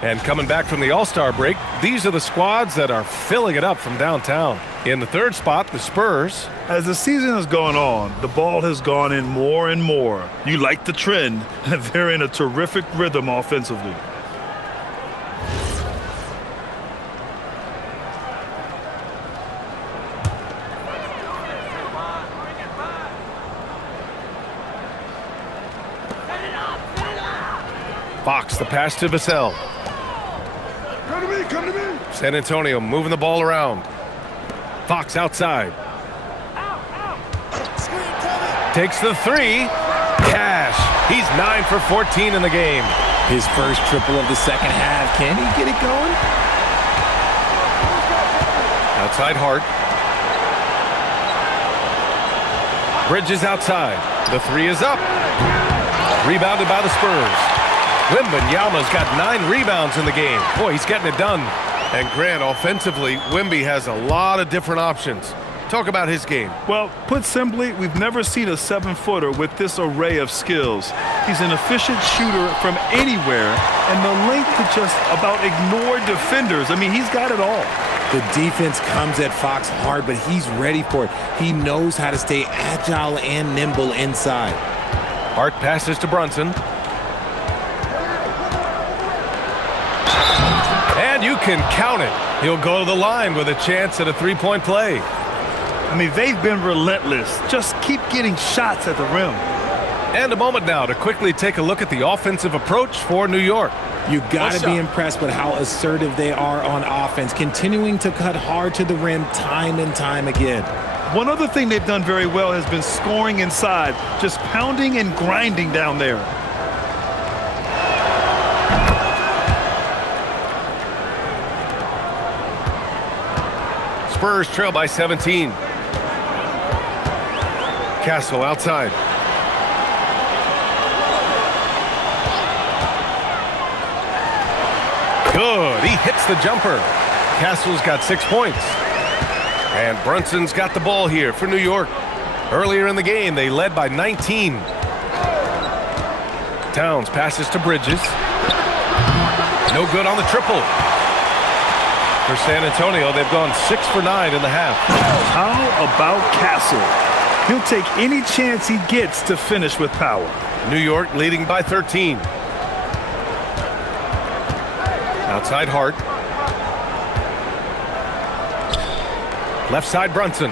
And coming back from the All-Star break, these are the squads that are filling it up from downtown. In the third spot, the Spurs. As the season has gone on, the ball has gone in more and more. You like the trend. They're in a terrific rhythm offensively. Fox, the pass to Vassell. Come to me. San Antonio moving the ball around. Fox outside. Takes the three. Cash. He's 9 for 14 in the game. His first triple of the second half. Can he get it going? Outside Hart. Bridges outside. The three is up. Rebounded by the Spurs. Wembanyama's got 9 rebounds in the game. Boy, he's getting it done. And Grant, offensively, Wemby has a lot of different options. Talk about his game. Well, put simply, we've never seen a 7-footer with this array of skills. He's an efficient shooter from anywhere, and the length to just about ignore defenders. I mean, he's got it all. The defense comes at Fox hard, but he's ready for it. He knows how to stay agile and nimble inside. Hart passes to Brunson. And you can count it. He'll go to the line with a chance at a three-point play. I mean, they've been relentless. Just keep getting shots at the rim. And a moment now to quickly take a look at the offensive approach for New York. You got to be impressed with how assertive they are on offense, continuing to cut hard to the rim time and time again. One other thing they've done very well has been scoring inside, just pounding and grinding down there. Spurs trail by 17. Castle outside. Good. He hits the jumper. Castle's got 6 points. And Brunson's got the ball here for New York. Earlier in the game, they led by 19. Towns passes to Bridges. No good on the triple. For San Antonio, they've gone 6 for 9 in the half. How about Castle? He'll take any chance he gets to finish with power. New York leading by 13. Outside Hart. Left side Brunson.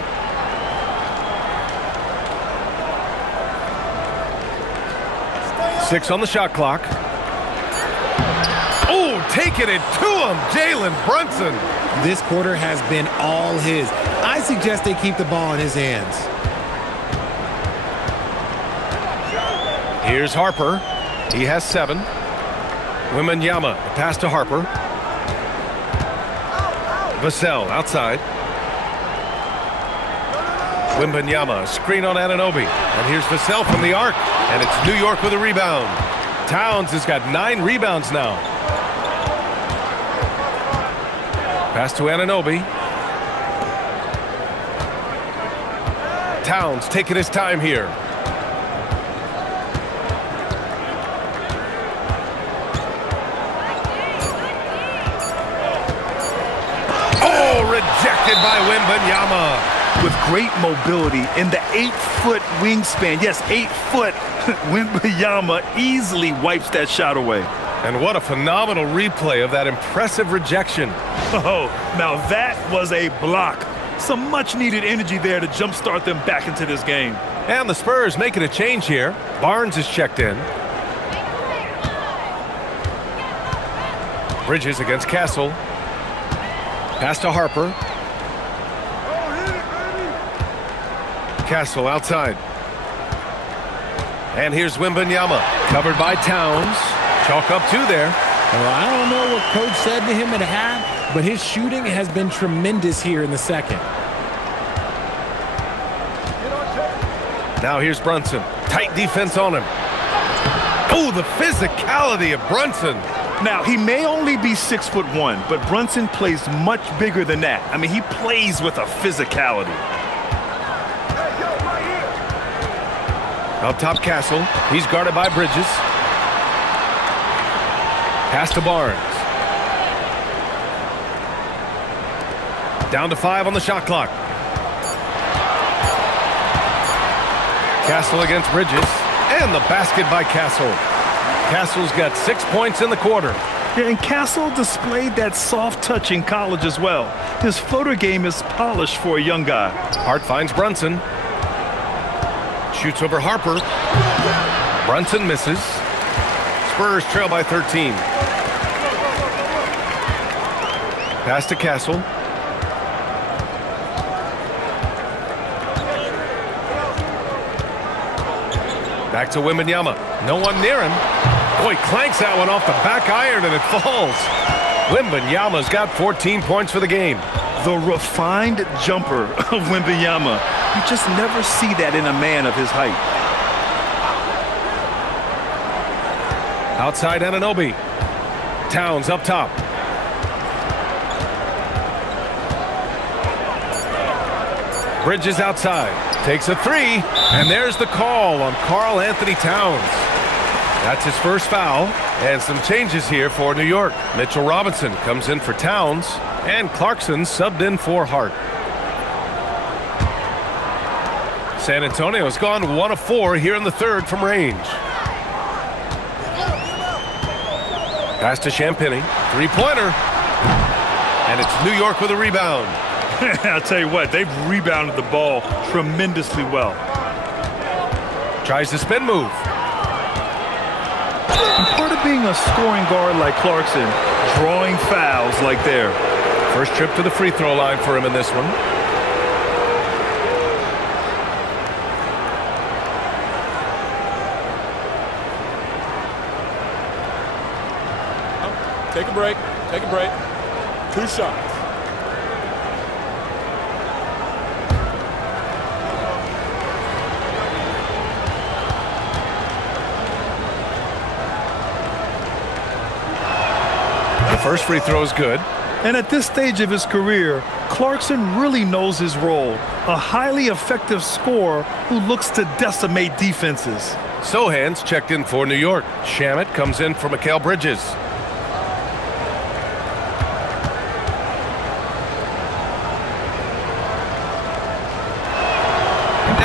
Six on the shot clock. Oh, taking it to him, Jalen Brunson. This quarter has been all his. I suggest they keep the ball in his hands. Here's Harper. He has 7. Wembanyama, the pass to Harper. Vassell outside. Wembanyama, screen on Anunoby. And here's Vassell from the arc. And it's New York with a rebound. Towns has got 9 rebounds now. Pass to Anunoby. Towns taking his time here. Oh, rejected by Wembanyama. With great mobility in the 8-foot wingspan. Yes, 8 foot. Wembanyama easily wipes that shot away. And what a phenomenal replay of that impressive rejection. Oh, now that was a block. Some much-needed energy there to jumpstart them back into this game. And the Spurs making a change here. Barnes is checked in. Bridges against Castle. Pass to Harper. Castle outside. And here's Wembanyama. Covered by Towns. Chalk up 2 there. Well, I don't know what coach said to him at half, but his shooting has been tremendous here in the second. Now here's Brunson. Tight defense on him. Oh, the physicality of Brunson. Now, he may only be 6'1", but Brunson plays much bigger than that. I mean, he plays with a physicality. Up top Castle. He's guarded by Bridges. Pass to Barnes. Down to 5 on the shot clock. Castle against Bridges. And the basket by Castle. Castle's got 6 points in the quarter. Yeah, and Castle displayed that soft touch in college as well. His floater game is polished for a young guy. Hart finds Brunson. Shoots over Harper. Brunson misses. Spurs trail by 13. Pass to Castle. Back to Wembanyama. No one near him. Boy, clanks that one off the back iron and it falls. Wembanyama's got 14 points for the game. The refined jumper of Wembanyama. You just never see that in a man of his height. Outside Anunoby. Towns up top. Bridges outside. Takes a 3. And there's the call on Karl Anthony Towns. That's his first foul. And some changes here for New York. Mitchell Robinson comes in for Towns. And Clarkson subbed in for Hart. San Antonio's gone 1 of 4 here in the third from range. Pass to Champagny. 3-pointer. And it's New York with a rebound. I'll tell you what, they've rebounded the ball tremendously well. Tries the spin move. And part of being a scoring guard like Clarkson, drawing fouls like there. First trip to the free throw line for him in this one. Take a break. Take a break. 2 shots. The first free throw is good. And at this stage of his career, Clarkson really knows his role. A highly effective scorer who looks to decimate defenses. Sohan's checked in for New York. Shamet comes in for Mikal Bridges.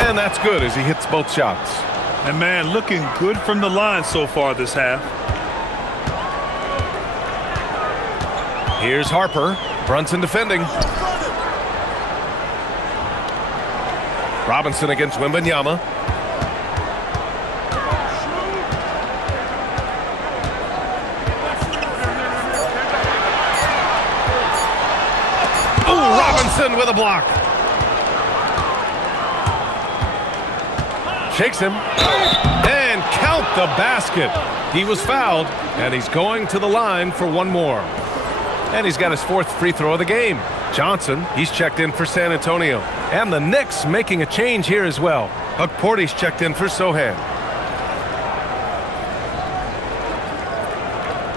And that's good as he hits both shots. And man, looking good from the line so far this half. Here's Harper. Brunson defending. Robinson against Wembanyama. Oh, Robinson with a block. Shakes him. And count the basket. He was fouled, and he's going to the line for one more. And he's got his 4th free throw of the game. Johnson, he's checked in for San Antonio. And the Knicks making a change here as well. Huck Porty's checked in for Sohan.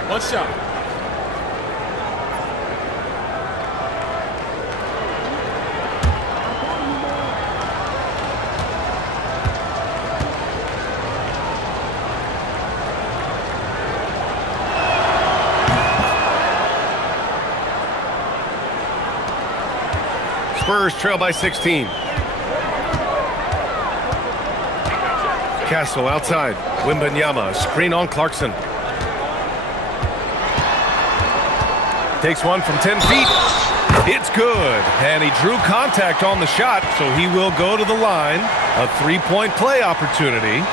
1 shot. Spurs trail by 16. Castle outside. Wembanyama, screen on Clarkson. Takes one from 10 feet. It's good. And he drew contact on the shot, so he will go to the line. A 3-point play opportunity.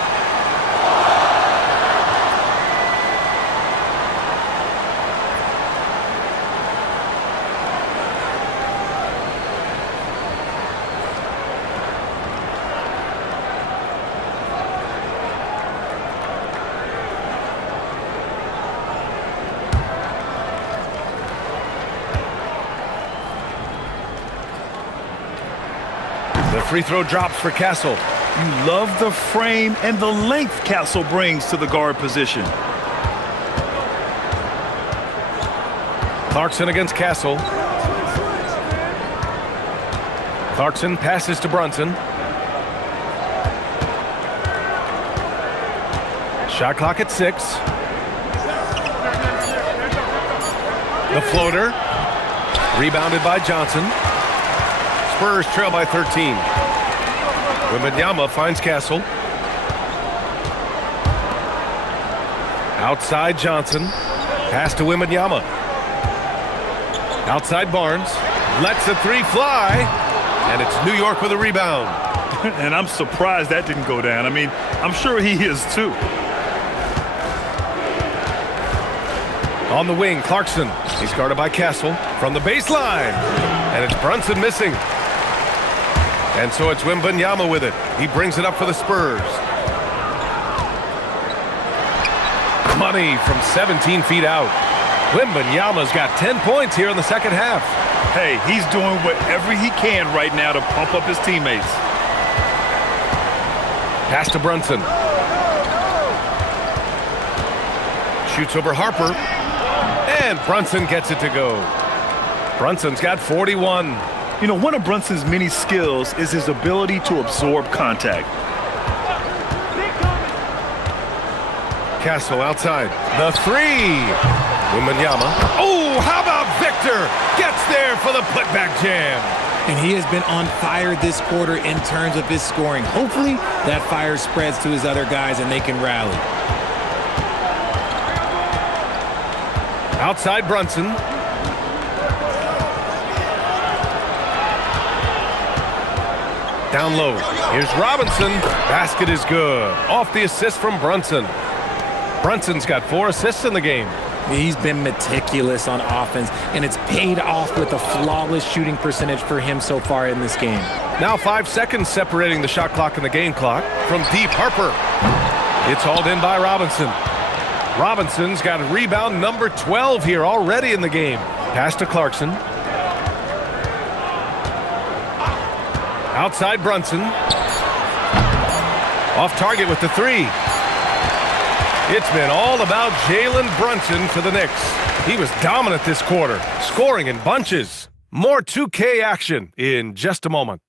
The free throw drops for Castle. You love the frame and the length Castle brings to the guard position. Clarkson against Castle. Clarkson passes to Brunson. Shot clock at 6. The floater. Rebounded by Johnson. Spurs trail by 13. Wembanyama finds Castle. Outside Johnson. Pass to Wembanyama. Outside Barnes. Lets the three fly. And it's New York with a rebound. And I'm surprised that didn't go down. I mean, I'm sure he is too. On the wing, Clarkson. He's guarded by Castle from the baseline. And it's Brunson missing. And so it's Wembanyama with it. He brings it up for the Spurs. Money from 17 feet out. Wembanyama's got 10 points here in the second half. Hey, he's doing whatever he can right now to pump up his teammates. Pass to Brunson. Shoots over Harper. And Brunson gets it to go. Brunson's got 41. You know, one of Brunson's many skills is his ability to absorb contact. Castle outside. The three. Wembanyama. Oh, how about Victor? Gets there for the putback jam. And he has been on fire this quarter in terms of his scoring. Hopefully, that fire spreads to his other guys and they can rally. Outside Brunson. Down low. Here's Robinson. Basket is good. Off the assist from Brunson. Brunson's got 4 assists in the game. He's been meticulous on offense, and it's paid off with a flawless shooting percentage for him so far in this game. Now 5 seconds separating the shot clock and the game clock. From deep, Harper. It's hauled in by Robinson. Robinson's got a rebound number 12 here already in the game. Pass to Clarkson. Outside Brunson. Off target with the three. It's been all about Jalen Brunson for the Knicks. He was dominant this quarter, scoring in bunches. More 2K action in just a moment.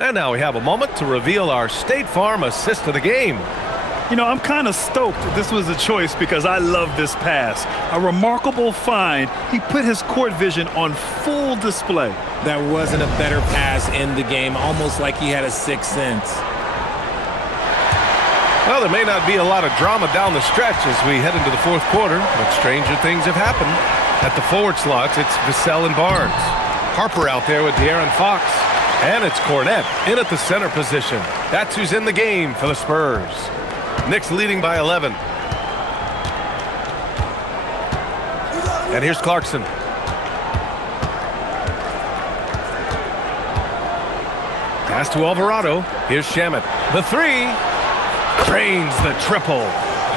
And now we have a moment to reveal our State Farm assist of the game. You know, I'm kind of stoked this was a choice because I love this pass. A remarkable find. He put his court vision on full display. That wasn't a better pass in the game, almost like he had a sixth sense. Well, there may not be a lot of drama down the stretch as we head into the fourth quarter, but stranger things have happened. At the forward slots, it's Vassell and Barnes. Harper out there with De'Aaron Fox. And it's Cornette in at the center position. That's who's in the game for the Spurs. Knicks leading by 11. And here's Clarkson. Pass to Alvarado. Here's Shamet. The three. Drains the triple.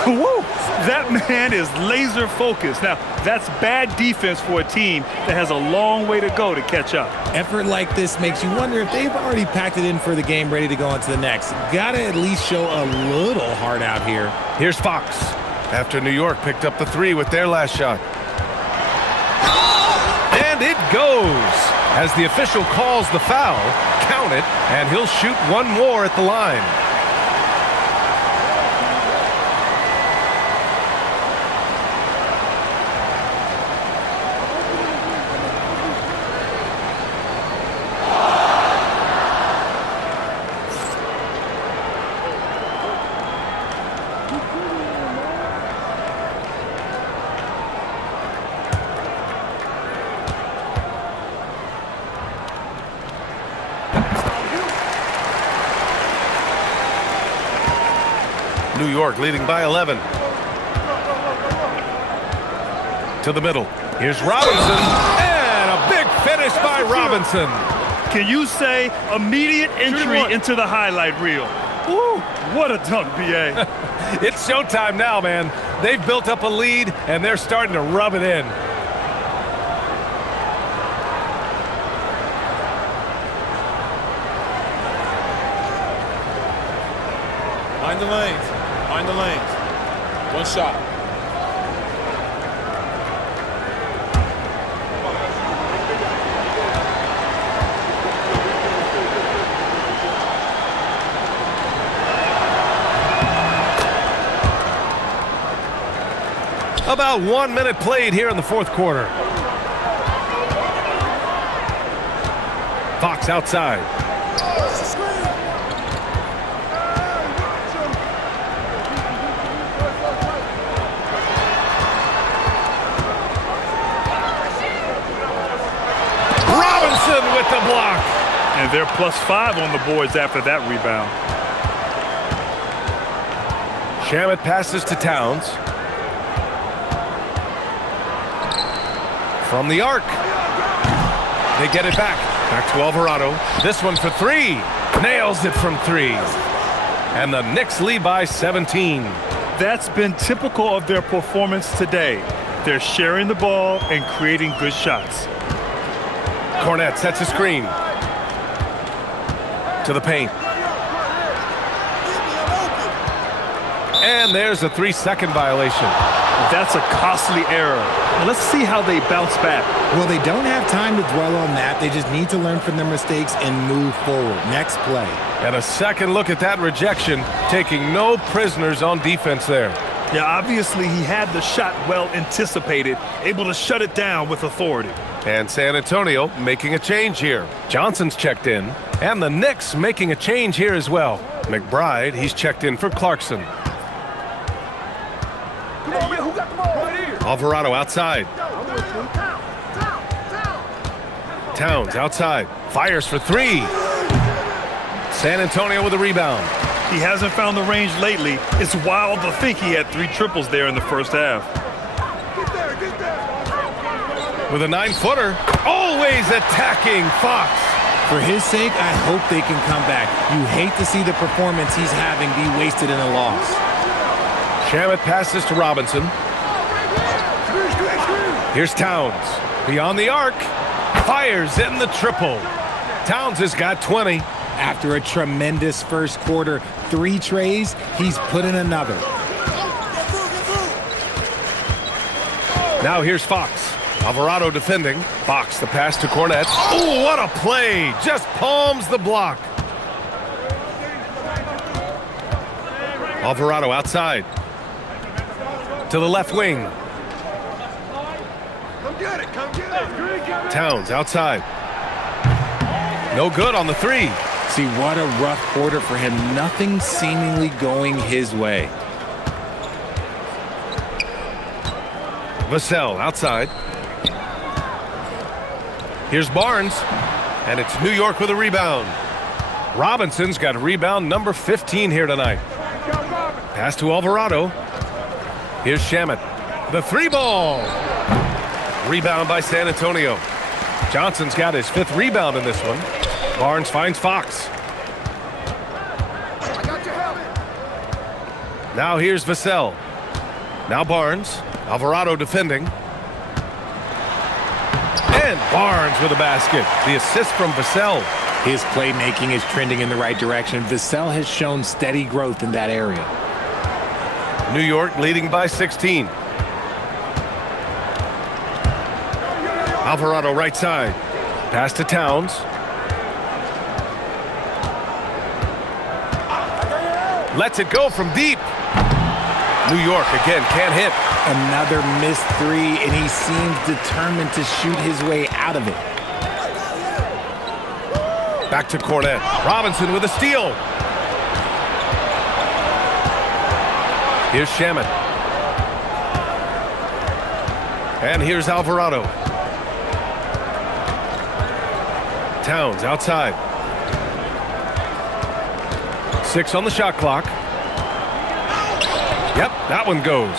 Woo! That man is laser focused. Now, that's bad defense for a team that has a long way to go to catch up. Effort like this makes you wonder if they've already packed it in for the game ready to go on to the next. Gotta at least show a little heart out here. Here's Fox. After New York picked up the three with their last shot. And it goes. As the official calls the foul, count it, and he'll shoot one more at the line. New York leading by 11. To the middle. Here's Robinson. And a big finish by Robinson. Can you say immediate entry into the highlight reel? Woo, what a dunk, B.A. It's showtime now, man. They've built up a lead, and they're starting to rub it in. Find the lanes. Find the lanes. One shot. About 1 minute played here in the fourth quarter. Fox outside. Robinson with the block. And they're +5 on the boards after that rebound. Shamet passes to Towns. From the arc. They get it back. Back to Alvarado. This one for three. Nails it from three. And the Knicks lead by 17. That's been typical of their performance today. They're sharing the ball and creating good shots. Cornette sets a screen. To the paint. And there's a 3-second violation. That's a costly error. Now let's see how they bounce back. Well, they don't have time to dwell on that. They just need to learn from their mistakes and move forward. Next play. And a second look at that rejection, taking no prisoners on defense there. Yeah, obviously he had the shot well anticipated, able to shut it down with authority. And San Antonio making a change here. Johnson's checked in, and the Knicks making a change here as well. McBride, he's checked in for Clarkson. Alvarado outside. Towns outside. Fires for three. San Antonio with a rebound. He hasn't found the range lately. It's wild to think he had 3 triples there in the first half. With a 9-footer. Always attacking Fox. For his sake, I hope they can come back. You hate to see the performance he's having be wasted in a loss. Shamet passes to Robinson. Here's Towns. Beyond the arc. Fires in the triple. Towns has got 20. After a tremendous first quarter, 3 trays, he's put in another. Now here's Fox. Alvarado defending. Fox the pass to Cornette. Oh, what a play. Just palms the block. Alvarado outside. To the left wing. Towns outside. No good on the 3. See, what a rough quarter for him. Nothing seemingly going his way. Vassell outside. Here's Barnes. And it's New York with a rebound. Robinson's got rebound number 15 here tonight. Pass to Alvarado. Here's Shamet. The 3-ball. Rebound by San Antonio. Johnson's got his 5th rebound in this one. Barnes finds Fox. Now here's Vassell. Now Barnes. Alvarado defending. And Barnes with a basket. The assist from Vassell. His playmaking is trending in the right direction. Vassell has shown steady growth in that area. New York leading by 16. Alvarado right side. Pass to Towns. Lets it go from deep. New York again can't hit. Another missed 3, and he seems determined to shoot his way out of it. Back to Cornette. Robinson with a steal. Here's Shamet. And here's Alvarado. Towns outside. 6 on the shot clock. Yep, that one goes.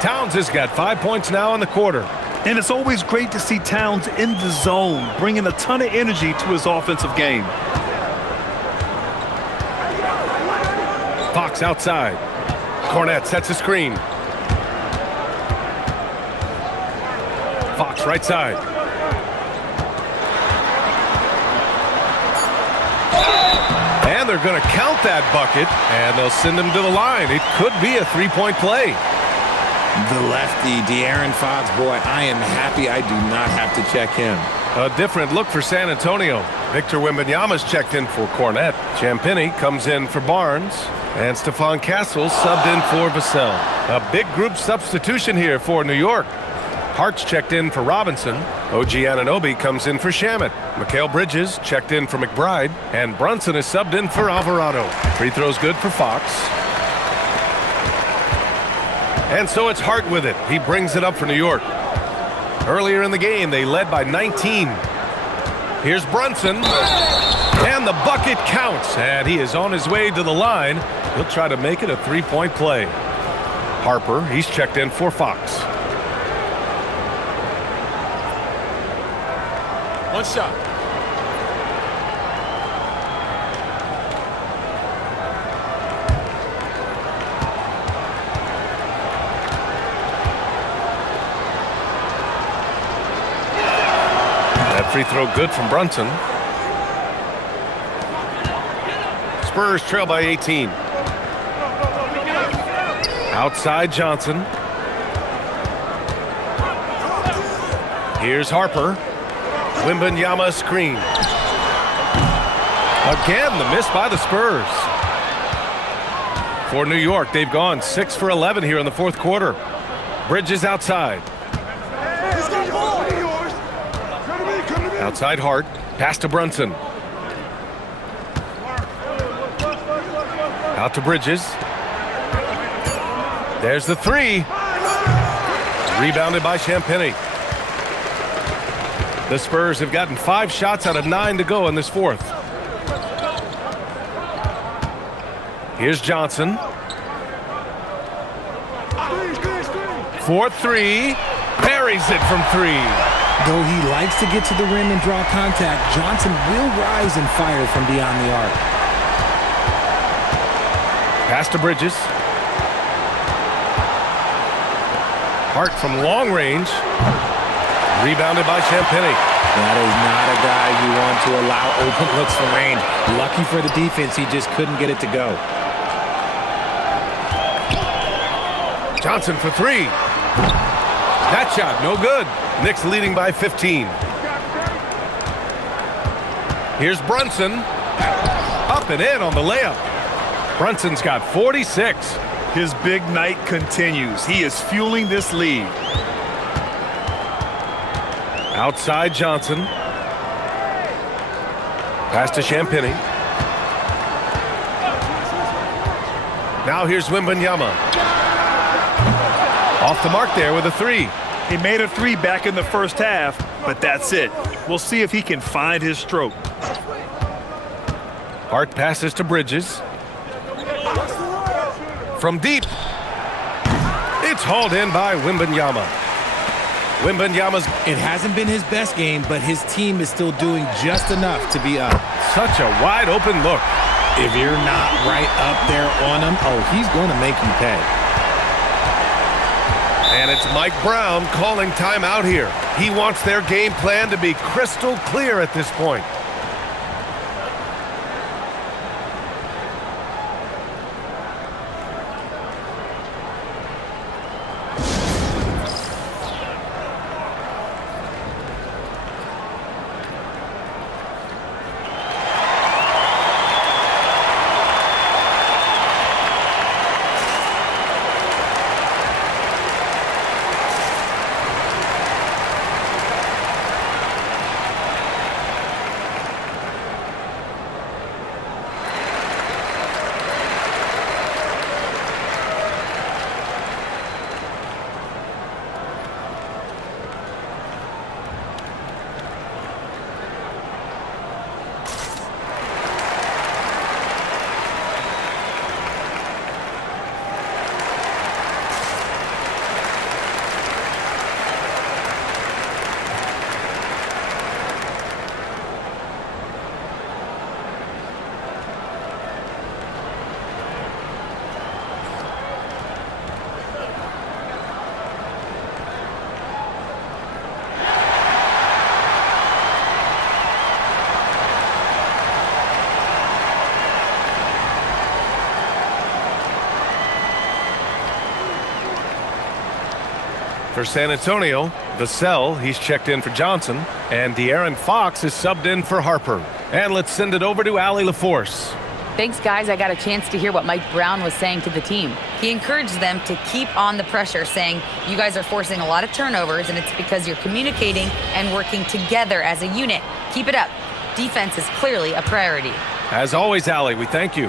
Towns has got 5 points now in the quarter. And it's always great to see Towns in the zone, bringing a ton of energy to his offensive game. Fox outside. Cornette sets a screen. Fox right side. they're going to count that bucket, and they'll send him to the line. It could be a three-point play. The lefty, De'Aaron Fox, boy, I am happy I do not have to check him. A different look for San Antonio. Victor Wembanyama's checked in for Cornette. Champagnie comes in for Barnes. And Stephon Castle subbed in for Vassell. A big group substitution here for New York. Hart's checked in for Robinson. OG Anunoby comes in for Shamet. Mikal Bridges checked in for McBride. And Brunson is subbed in for Alvarado. Free throw's good for Fox. And so it's Hart with it. He brings it up for New York. Earlier in the game, they led by 19. Here's Brunson. And the bucket counts. And he is on his way to the line. He'll try to make it a three-point play. Harper, he's checked in for Fox. One shot. That free throw good from Brunson. Spurs trail by 18. Outside Johnson. Here's Harper. Wembanyama screen. Again, the miss by the Spurs. For New York, they've gone 6 for 11 here in the fourth quarter. Bridges outside. Outside Hart. Pass to Brunson. Out to Bridges. There's the three. Rebounded by Champagnie. The Spurs have gotten 5 shots out of 9 to go in this fourth. Here's Johnson. 4-3. Buries it from 3. Though he likes to get to the rim and draw contact, Johnson will rise and fire from beyond the arc. Pass to Bridges. Hart from long range. Rebounded by Champagnie. That is not a guy you want to allow open looks from range. Lucky for the defense, he just couldn't get it to go. Johnson for 3. That shot, no good. Knicks leading by 15. Here's Brunson. Up and in on the layup. Brunson's got 46. His big night continues. He is fueling this lead. Outside Johnson. Pass to Champagnie. Now here's Wembanyama. Off the mark there with a 3. He made a 3 back in the first half, but that's it. We'll see if he can find his stroke. Hart passes to Bridges. From deep. It's hauled in by Wembanyama. Wembanyama's... It hasn't been his best game, but his team is still doing just enough to be up. Such a wide open look. If you're not right up there on him, oh, he's going to make you pay. And it's Mike Brown calling timeout here. He wants their game plan to be crystal clear at this point. For San Antonio, Vassell, he's checked in for Johnson, and De'Aaron Fox is subbed in for Harper. And let's send it over to Allie LaForce. Thanks, guys. I got a chance to hear what Mike Brown was saying to the team. He encouraged them to keep on the pressure, saying, you guys are forcing a lot of turnovers, and it's because you're communicating and working together as a unit. Keep it up. Defense is clearly a priority. As always, Allie, we thank you.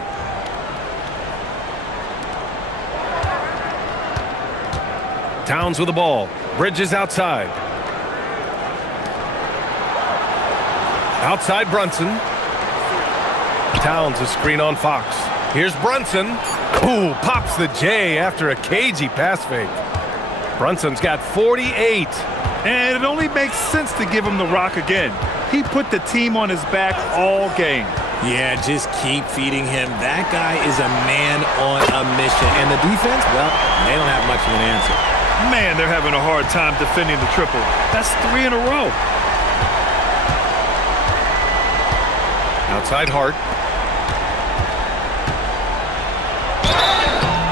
Towns with the ball. Bridges outside. Outside Brunson. Towns a screen on Fox. Here's Brunson. Ooh, pops the J after a cagey pass fake. Brunson's got 48. And it only makes sense to give him the rock again. He put the team on his back all game. Yeah, just keep feeding him. That guy is a man on a mission. And the defense, well, they don't have much of an answer. Man, they're having a hard time defending the triple. That's 3 in a row. Outside Hart.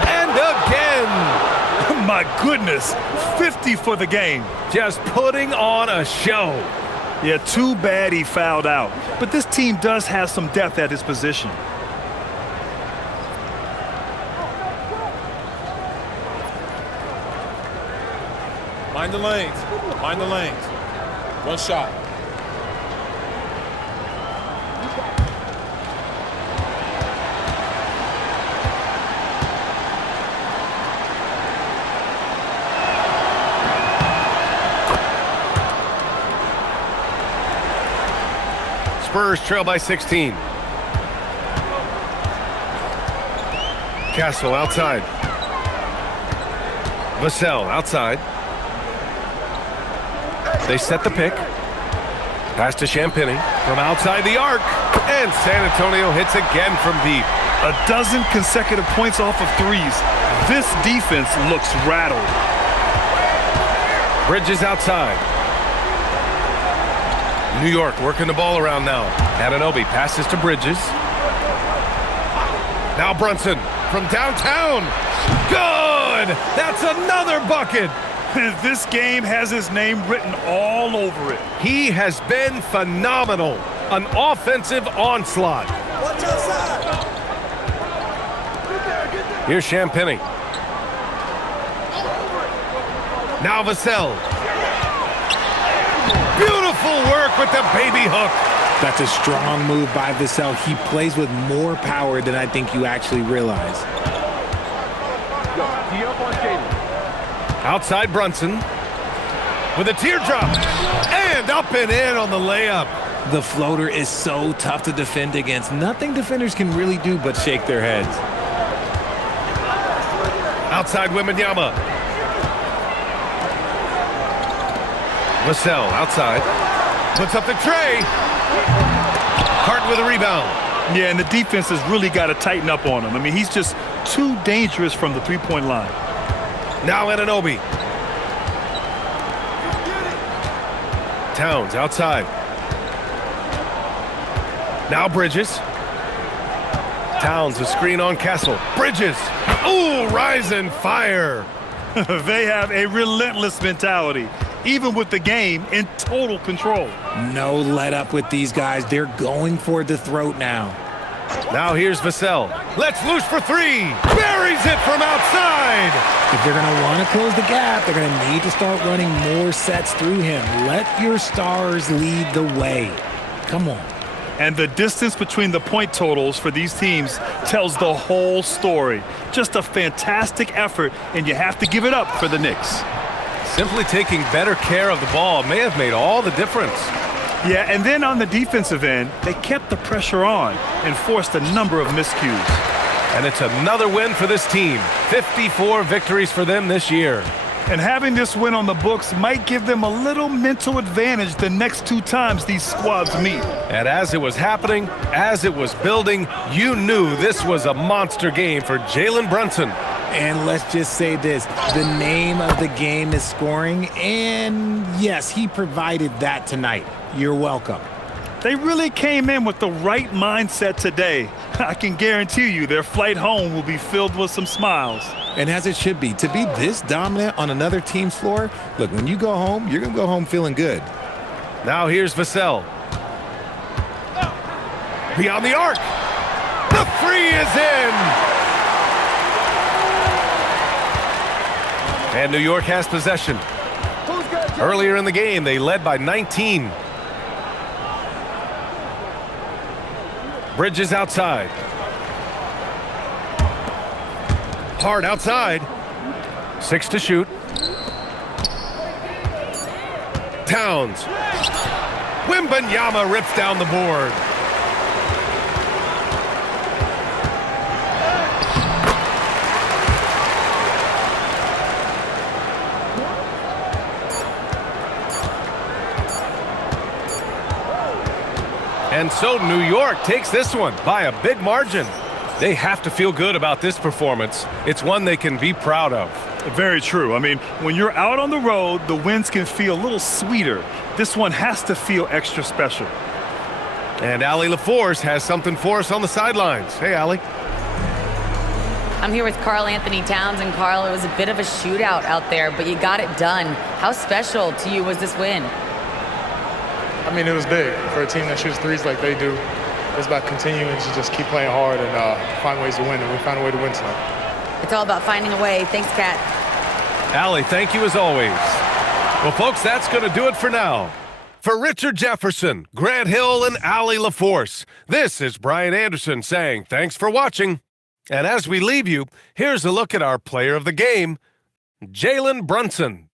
And again! My goodness, 50 for the game. Just putting on a show. Yeah, too bad he fouled out. But this team does have some depth at his position. Mind the lanes. Mind the lanes. One shot. Spurs trail by 16. Castle outside. Vassell outside. They set the pick. Pass to Champagny from outside the arc. And San Antonio hits again from deep. A dozen consecutive points off of threes. This defense looks rattled. Bridges outside. New York working the ball around now. Anunoby passes to Bridges. Now Brunson from downtown. Good! That's another bucket. This game has his name written all over it. He has been phenomenal. An offensive onslaught. Watch outside. Here's Champagny. Now Vassell. Beautiful work with the baby hook. That's a strong move by Vassell. He plays with more power than I think you actually realize. Outside Brunson with a teardrop and up and in on the layup. The floater is so tough to defend against. Nothing defenders can really do but shake their heads. Outside Wembanyama. Vassell outside. Puts up the tray. Hart with a rebound. Yeah, and the defense has really got to tighten up on him. I mean, he's just too dangerous from the three-point line. Now Anunoby. Towns outside. Now Bridges. Towns a screen on Castle. Bridges. Ooh, rising fire. They have a relentless mentality, even with the game in total control. No let up with these guys. They're going for the throat now. Now here's Vassell. Let's loose for three. Buries it from outside. If they're going to want to close the gap, they're going to need to start running more sets through him. Let your stars lead the way. Come on. And the distance between the point totals for these teams tells the whole story. Just a fantastic effort, and you have to give it up for the Knicks. Simply taking better care of the ball may have made all the difference. Yeah, and then on the defensive end, they kept the pressure on and forced a number of miscues. And it's another win for this team. 54 victories for them this year. And having this win on the books might give them a little mental advantage the next 2 times these squads meet. And as it was happening, as it was building, you knew this was a monster game for Jalen Brunson. And let's just say this, the name of the game is scoring, and yes, he provided that tonight. You're welcome. They really came in with the right mindset today. I can guarantee you their flight home will be filled with some smiles. And as it should be, to be this dominant on another team's floor, look, when you go home, you're going to go home feeling good. Now here's Vassell. Beyond the arc. The three is in. And New York has possession. Earlier in the game, they led by 19. Bridges outside. Hard outside. 6 to shoot. Towns. Wembanyama rips down the board. And so New York takes this one by a big margin. They have to feel good about this performance. It's one they can be proud of. Very true. I mean, when you're out on the road, the wins can feel a little sweeter. This one has to feel extra special. And Allie LaForce has something for us on the sidelines. Hey, Allie. I'm here with Karl Anthony Towns, and Karl, it was a bit of a shootout out there, but you got it done. How special to you was this win? I mean, it was big for a team that shoots threes like they do. It's about continuing to just keep playing hard and find ways to win, and we found a way to win tonight. It's all about finding a way. Thanks, Kat. Allie, thank you as always. Well, folks, that's going to do it for now. For Richard Jefferson, Grant Hill, and Allie LaForce, this is Brian Anderson saying thanks for watching. And as we leave you, here's a look at our player of the game, Jalen Brunson.